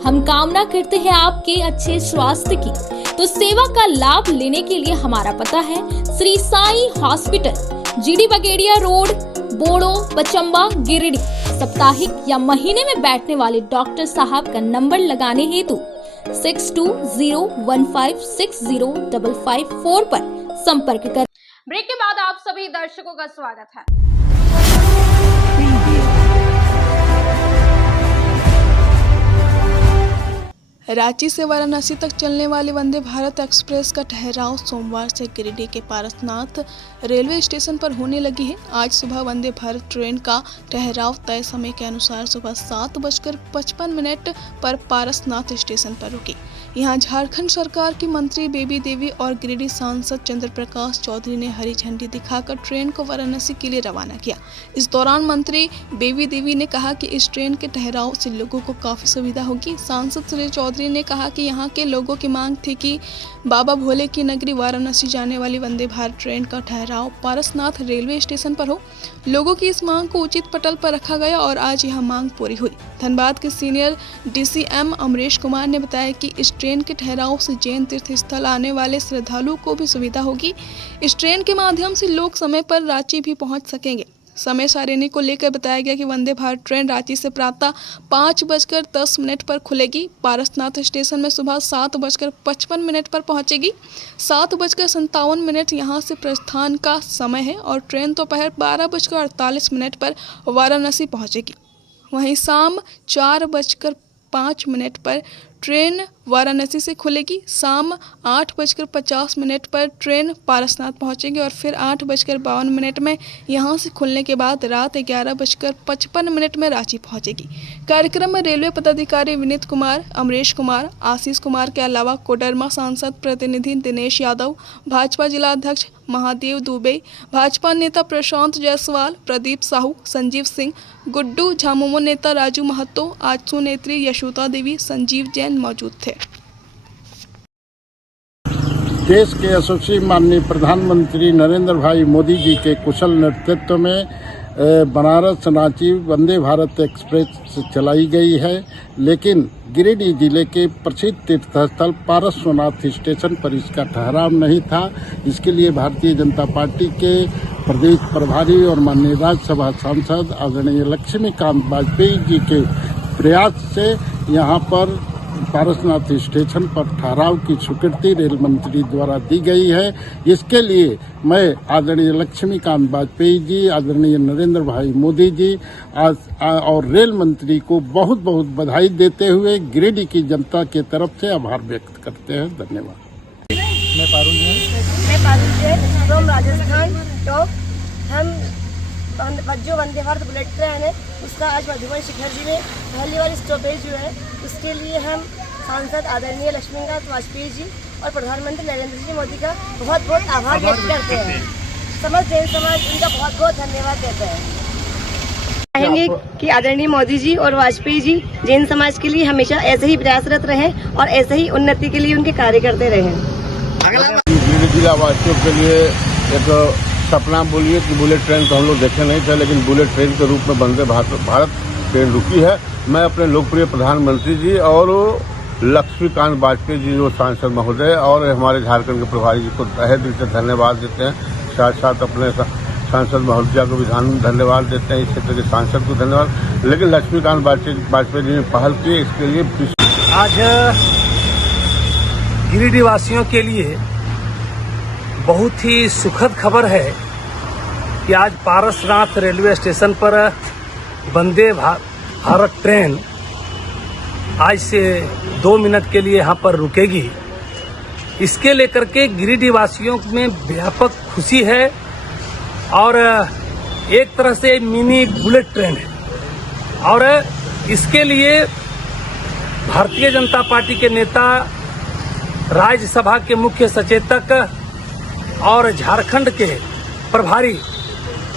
हम कामना करते हैं आपके अच्छे स्वास्थ्य की। तो सेवा का लाभ लेने के लिए हमारा पता है Shri Sai hospital, GD Bagedia road, Bodo, Pachamba, Giridih. साप्ताहिक या महीने में बैठने वाले डॉक्टर साहब का नंबर लगाने हेतु 6201560554 पर संपर्क कर। ब्रेक के बाद आप सभी दर्शकों का स्वागत है। रांची से वाराणसी तक चलने वाली वंदे भारत एक्सप्रेस का ठहराव सोमवार से गिरिडीह के पारसनाथ रेलवे स्टेशन पर होने लगी है। आज सुबह वंदे भारत ट्रेन का ठहराव तय समय के अनुसार सुबह 7:55 पर पारसनाथ स्टेशन पर रुकी। यहां झारखंड सरकार की मंत्री बेबी देवी और गिरिडीह सांसद चंद्र प्रकाश चौधरी ने हरी झंडी दिखाकर ट्रेन को वाराणसी के लिए रवाना किया। इस दौरान मंत्री बेबी देवी ने कहा कि इस ट्रेन के ठहराव से लोगों को काफी सुविधा होगी। सांसद श्री चौधरी ने कहा कि यहां के लोगों की मांग थी कि बाबा भोले की नगरी वाराणसी जाने वाली वंदे भारत ट्रेन का ठहराव पारसनाथ रेलवे स्टेशन पर हो। लोगों की इस मांग को उचित पटल पर रखा गया और आज यह मांग पूरी हुई। धनबाद के सीनियर DCM अमरेश कुमार ने बताया कि इस ट्रेन के ठहराव से जैन तीर्थ स्थल आने वाले श्रद्धालुओं को भी सुविधा होगी। इस ट्रेन के माध्यम से लोग समय पर रांची भी पहुंच सकेंगे। समय सारिणी को लेकर बताया गया कि वंदे भारत ट्रेन रांची से प्रातः 5:10 पर खुलेगी। पारसनाथ स्टेशन में सुबह 7:55 पर पहुंचेगी। 7:57 यहां से प्रस्थान का समय है और ट्रेन दोपहर 12:48 पर वाराणसी पहुंचेगी। वहीं शाम 4:05 पर ट्रेन वाराणसी से खुलेगी। शाम 8:50 पर ट्रेन पारसनाथ पहुंचेगी और फिर 8:52 में यहां से खुलने के बाद रात 11:55 में रांची पहुंचेगी। कार्यक्रम में रेलवे पदाधिकारी विनीत कुमार, अमरेश कुमार, आशीष कुमार के अलावा कोडरमा सांसद प्रतिनिधि दिनेश यादव, भाजपा जिलाध्यक्ष महादेव दुबे, भाजपा नेता प्रशांत जायसवाल, प्रदीप साहू, संजीव सिंह, गुड्डू, झामुमो नेता राजू महतो, आजसू नेत्री यशोदा देवी, संजीव जैन मौजूद थे। देश के यशस्वी माननीय प्रधानमंत्री नरेंद्र भाई मोदी जी के कुशल नेतृत्व में बनारस रांची वंदे भारत एक्सप्रेस चलाई गई है, लेकिन गिरिडीह जिले के प्रसिद्ध तीर्थस्थल पारसनाथ स्टेशन पर इसका ठहराव नहीं था। इसके लिए भारतीय जनता पार्टी के प्रदेश प्रभारी और माननीय राज्यसभा सांसद आदरणीय लक्ष्मीकांत वाजपेयी जी के प्रयास से यहाँ पर पारसनाथ स्टेशन पर ठहराव की स्वीकृति रेल मंत्री द्वारा दी गई है। इसके लिए मैं आदरणीय लक्ष्मीकांत वाजपेयी जी, आदरणीय नरेंद्र भाई मोदी जी और रेल मंत्री को बहुत बहुत बधाई देते हुए गिरिडीह की जनता के तरफ से आभार व्यक्त करते हैं। धन्यवाद। मैं पारुल जैन फ्रॉम राजस्थान टॉप। हम जो वंदे भारत बुलेट ट्रेन है उसको का आज मधुबन शिखर जी में पहली बार स्टॉपेज हुआ है, उसके लिए हम सांसद आदरणीय लक्ष्मीकांत वाजपेयी जी और प्रधानमंत्री नरेंद्र जी मोदी का बहुत बहुत आभार व्यक्त करते हैं। समस्त जैन समाज उनका बहुत बहुत धन्यवाद देता है। चाहेंगे कि आदरणीय मोदी जी और वाजपेयी जी जैन समाज के लिए हमेशा ऐसे ही प्रयासरत रहें और ऐसे ही उन्नति के लिए उनके कार्य करते रहें। जिला वासियों के लिए एक सपना बोलिए कि बुलेट ट्रेन तो हम लोग देखे नहीं थे, लेकिन बुलेट ट्रेन के रूप में वंदे भारत ट्रेन रुकी है। मैं अपने लोकप्रिय प्रधानमंत्री जी और लक्ष्मीकांत वाजपेयी जी जो सांसद महोदय और हमारे झारखंड के प्रभारी जी को तहे दिल से धन्यवाद देते हैं। साथ साथ अपने सांसद महोदया को भी धन्यवाद देते हैं, इस क्षेत्र के सांसद को धन्यवाद। लेकिन लक्ष्मीकांत वाजपेयी जी ने पहल की, इसके लिए आज गिरिडीह वासियों के लिए बहुत ही सुखद खबर है कि आज पारसनाथ रेलवे स्टेशन पर वंदे भारत ट्रेन आज से 2 मिनट के लिए यहाँ पर रुकेगी। इसके लेकर के गिरिडीह वासियों में व्यापक खुशी है और एक तरह से मिनी बुलेट ट्रेन है। और इसके लिए भारतीय जनता पार्टी के नेता, राज्यसभा के मुख्य सचेतक और झारखंड के प्रभारी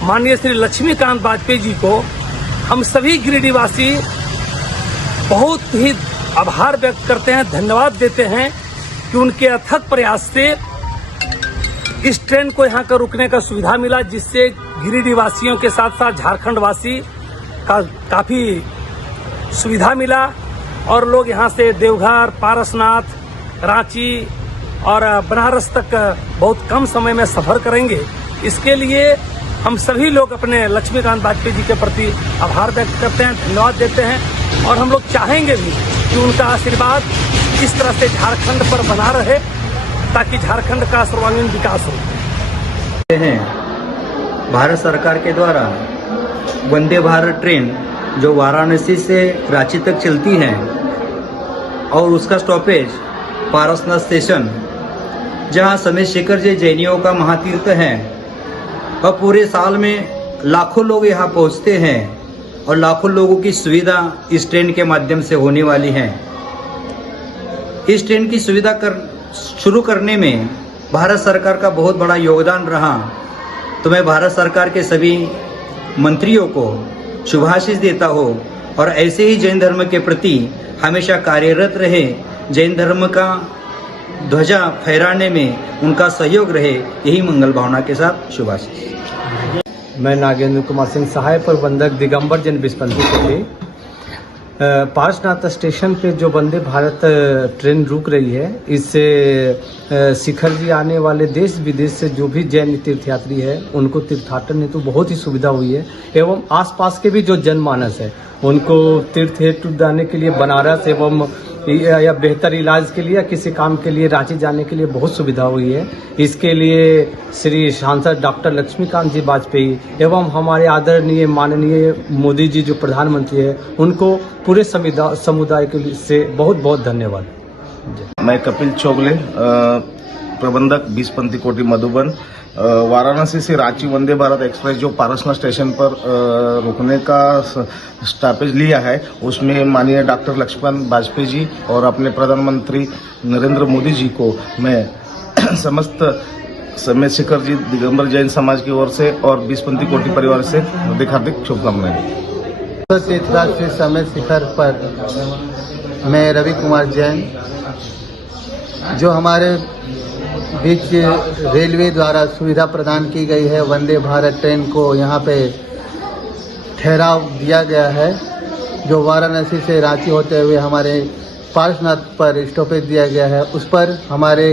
माननीय श्री लक्ष्मीकांत वाजपेयी जी को हम सभी गिरिडीहवासी बहुत ही आभार व्यक्त करते हैं, धन्यवाद देते हैं कि उनके अथक प्रयास से इस ट्रेन को यहाँ का रुकने का सुविधा मिला, जिससे गिरिडीह वासियों के साथ साथ झारखंड वासी का काफ़ी सुविधा मिला और लोग यहाँ से देवघर, पारसनाथ, रांची और बनारस तक बहुत कम समय में सफ़र करेंगे। इसके लिए हम सभी लोग अपने लक्ष्मीकांत वाजपेयी जी के प्रति आभार व्यक्त करते हैं, धन्यवाद देते हैं और हम लोग चाहेंगे भी कि उनका आशीर्वाद इस तरह से झारखंड पर बना रहे ताकि झारखंड का सर्वांगीण विकास हो। भारत सरकार के द्वारा वंदे भारत ट्रेन जो वाराणसी से रांची तक चलती है और उसका स्टॉपेज पारसनाथ स्टेशन, जहां समेत शेखर जी जैनियों का महातीर्थ है और पूरे साल में लाखों लोग यहां पहुंचते हैं और लाखों लोगों की सुविधा इस ट्रेन के माध्यम से होने वाली है। इस ट्रेन की सुविधा शुरू करने में भारत सरकार का बहुत बड़ा योगदान रहा, तो मैं भारत सरकार के सभी मंत्रियों को शुभाशीष देता हूँ और ऐसे ही जैन धर्म के प्रति हमेशा कार्यरत रहे, जैन धर्म का ध्वजा फहराने में उनका सहयोग रहे, यही मंगल भावना के साथ शुभाशीष। मैं नागेंद्र कुमार सिंह, सहायक प्रबंधक दिगंबर जैन बिस्पंथी के पारसनाथ स्टेशन पे जो वंदे भारत ट्रेन रुक रही है, इससे शिखर जी आने वाले देश विदेश से जो भी जैन तीर्थयात्री है उनको तीर्थाटन हेतु बहुत ही सुविधा हुई है एवं आसपास के भी जो जनमानस है उनको तीर्थ हेतु जाने के लिए बनारस एवं या बेहतर इलाज के लिए या किसी काम के लिए रांची जाने के लिए बहुत सुविधा हुई है। इसके लिए श्री सांसद डॉक्टर लक्ष्मीकांत जी वाजपेयी एवं हमारे आदरणीय माननीय मोदी जी जो प्रधानमंत्री है उनको पूरे समुदाय के लिए से बहुत बहुत धन्यवाद। मैं कपिल चोगले, प्रबंधक बीसपंथी कोटी मधुबन। वाराणसी से रांची वंदे भारत एक्सप्रेस जो पारसनाथ स्टेशन पर रुकने का स्टॉपेज लिया है, उसमें माननीय डॉक्टर लक्ष्मीकांत वाजपेयी जी और अपने प्रधानमंत्री नरेंद्र मोदी जी को मैं समस्त समेत शिखर जी दिगंबर जैन समाज की ओर से और बीसपंथी कोटि परिवार से हार्दिक शुभकामनाएं। तीर्थराज समेत शिखर पर मैं रवि कुमार जैन, जो हमारे बीच रेलवे द्वारा सुविधा प्रदान की गई है, वंदे भारत ट्रेन को यहाँ पे ठहराव दिया गया है, जो वाराणसी से रांची होते हुए हमारे पारसनाथ पर स्टॉपेज दिया गया है, उस पर हमारे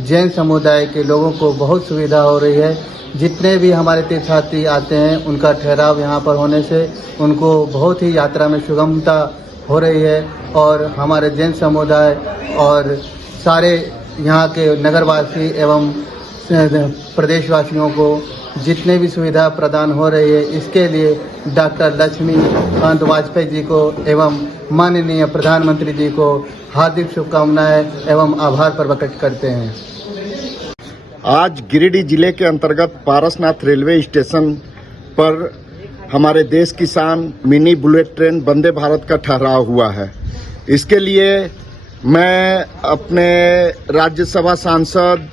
जैन समुदाय के लोगों को बहुत सुविधा हो रही है। जितने भी हमारे तीर्थयात्री आते हैं उनका ठहराव यहाँ पर होने से उनको बहुत ही यात्रा में सुगमता हो रही है और हमारे जैन समुदाय और सारे यहाँ के नगरवासी एवं प्रदेशवासियों को जितने भी सुविधा प्रदान हो रही है, इसके लिए डॉक्टर लक्ष्मीकांत वाजपेयी जी को एवं माननीय प्रधानमंत्री जी को हार्दिक शुभकामनाएं एवं आभार प्रकट करते हैं। आज गिरिडीह जिले के अंतर्गत पारसनाथ रेलवे स्टेशन पर हमारे देश की शान mini bullet train Vande Bharat का ठहराव हुआ है। इसके लिए मैं अपने राज्यसभा सांसद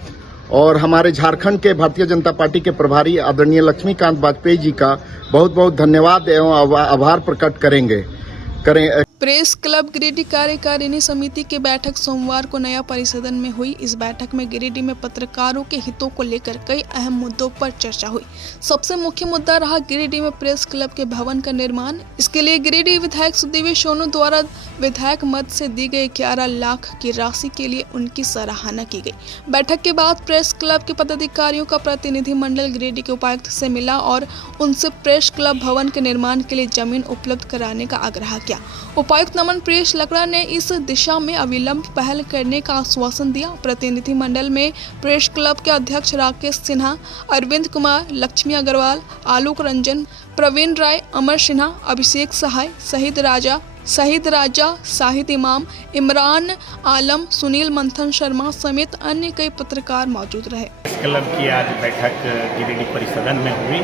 और हमारे झारखंड के भारतीय जनता पार्टी के प्रभारी आदरणीय लक्ष्मीकांत वाजपेयी जी का बहुत बहुत धन्यवाद एवं आभार प्रकट करें। प्रेस क्लब गिरिडीह कार्यकारिणी समिति की बैठक सोमवार को नया परिसदन में हुई। इस बैठक में गिरिडीह में पत्रकारों के हितों को लेकर कई अहम मुद्दों पर चर्चा हुई। सबसे मुख्य मुद्दा रहा गिरिडीह में प्रेस क्लब के भवन का निर्माण। इसके लिए गिरिडीह विधायक सुदेवी सोनू द्वारा विधायक मद से दी गई 11 लाख की राशि के लिए उनकी सराहना की गई। बैठक के बाद प्रेस क्लब के पदाधिकारियों का प्रतिनिधिमंडल गिरिडीह के उपायुक्त से मिला और उनसे प्रेस क्लब भवन के निर्माण के लिए जमीन उपलब्ध कराने का आग्रह किया। उपायुक्त नमन प्रेस लकड़ा ने इस दिशा में अविलंब पहल करने का आश्वासन दिया। प्रतिनिधिमंडल में प्रेस क्लब के अध्यक्ष राकेश सिन्हा, अरविंद कुमार, लक्ष्मी अग्रवाल, आलोक रंजन, प्रवीण राय, अमर सिन्हा, अभिषेक सहाय, शहीद राजा, शाहिद इमाम, इमरान आलम, सुनील मंथन शर्मा समेत अन्य कई पत्रकार मौजूद रहे। क्लब की आज बैठक गिरिडीह परिसदन में हुई,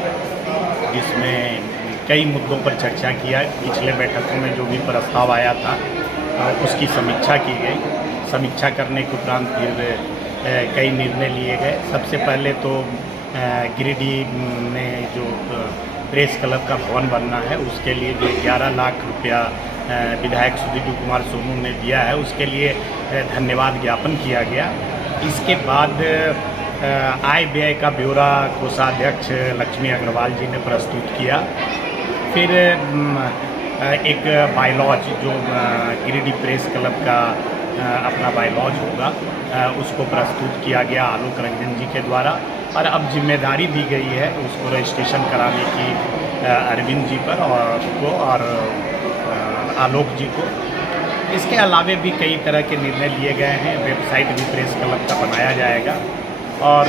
जिसमें कई मुद्दों पर चर्चा किया। पिछले बैठकों में जो भी प्रस्ताव आया था उसकी समीक्षा की गई। समीक्षा करने के उपरांत फिर कई निर्णय लिए गए। सबसे पहले तो गिरिडीह में जो प्रेस क्लब का भवन बनना है उसके लिए जो 11 लाख रुपया विधायक सुदेवी कुमार सोनू ने दिया है उसके लिए धन्यवाद ज्ञापन किया गया। इसके बाद आय व्यय का ब्यौरा कोषाध्यक्ष लक्ष्मी अग्रवाल जी ने प्रस्तुत किया। फिर एक बायलॉज जो गिरिडीह प्रेस क्लब का अपना बायलॉज होगा उसको प्रस्तुत किया गया आलोक रंजन जी के द्वारा, और अब जिम्मेदारी दी गई है उसको रजिस्ट्रेशन कराने की अरविंद जी पर और आलोक जी को। इसके अलावे भी कई तरह के निर्णय लिए गए हैं। वेबसाइट भी प्रेस क्लब का बनाया जाएगा और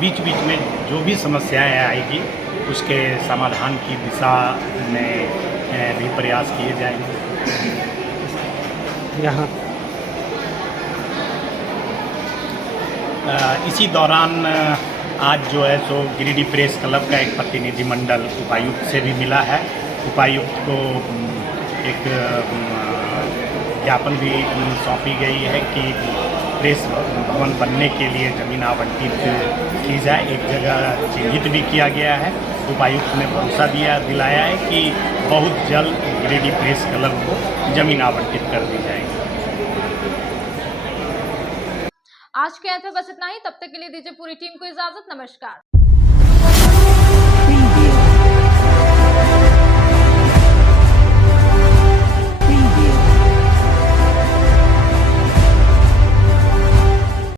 बीच बीच में जो भी समस्याएं आएगी उसके समाधान की दिशा में भी प्रयास किए जाएंगे। यहाँ इसी दौरान आज जो है सो गिरिडीह प्रेस क्लब का एक प्रतिनिधिमंडल उपायुक्त से भी मिला है। उपायुक्त को एक ज्ञापन भी सौंपी गई है कि प्रेस भवन बनने के लिए ज़मीन आवंटित की जाए। एक जगह चिन्हित भी किया गया है। उपायुक्त ने भरोसा दिलाया है कि बहुत जल्द गिरिडीह प्रेस क्लब को ज़मीन आवंटित कर दी जाएगी। आज के अंत में बस इतना ही। तब तक के लिए दीजिए पूरी टीम को इजाजत। नमस्कार।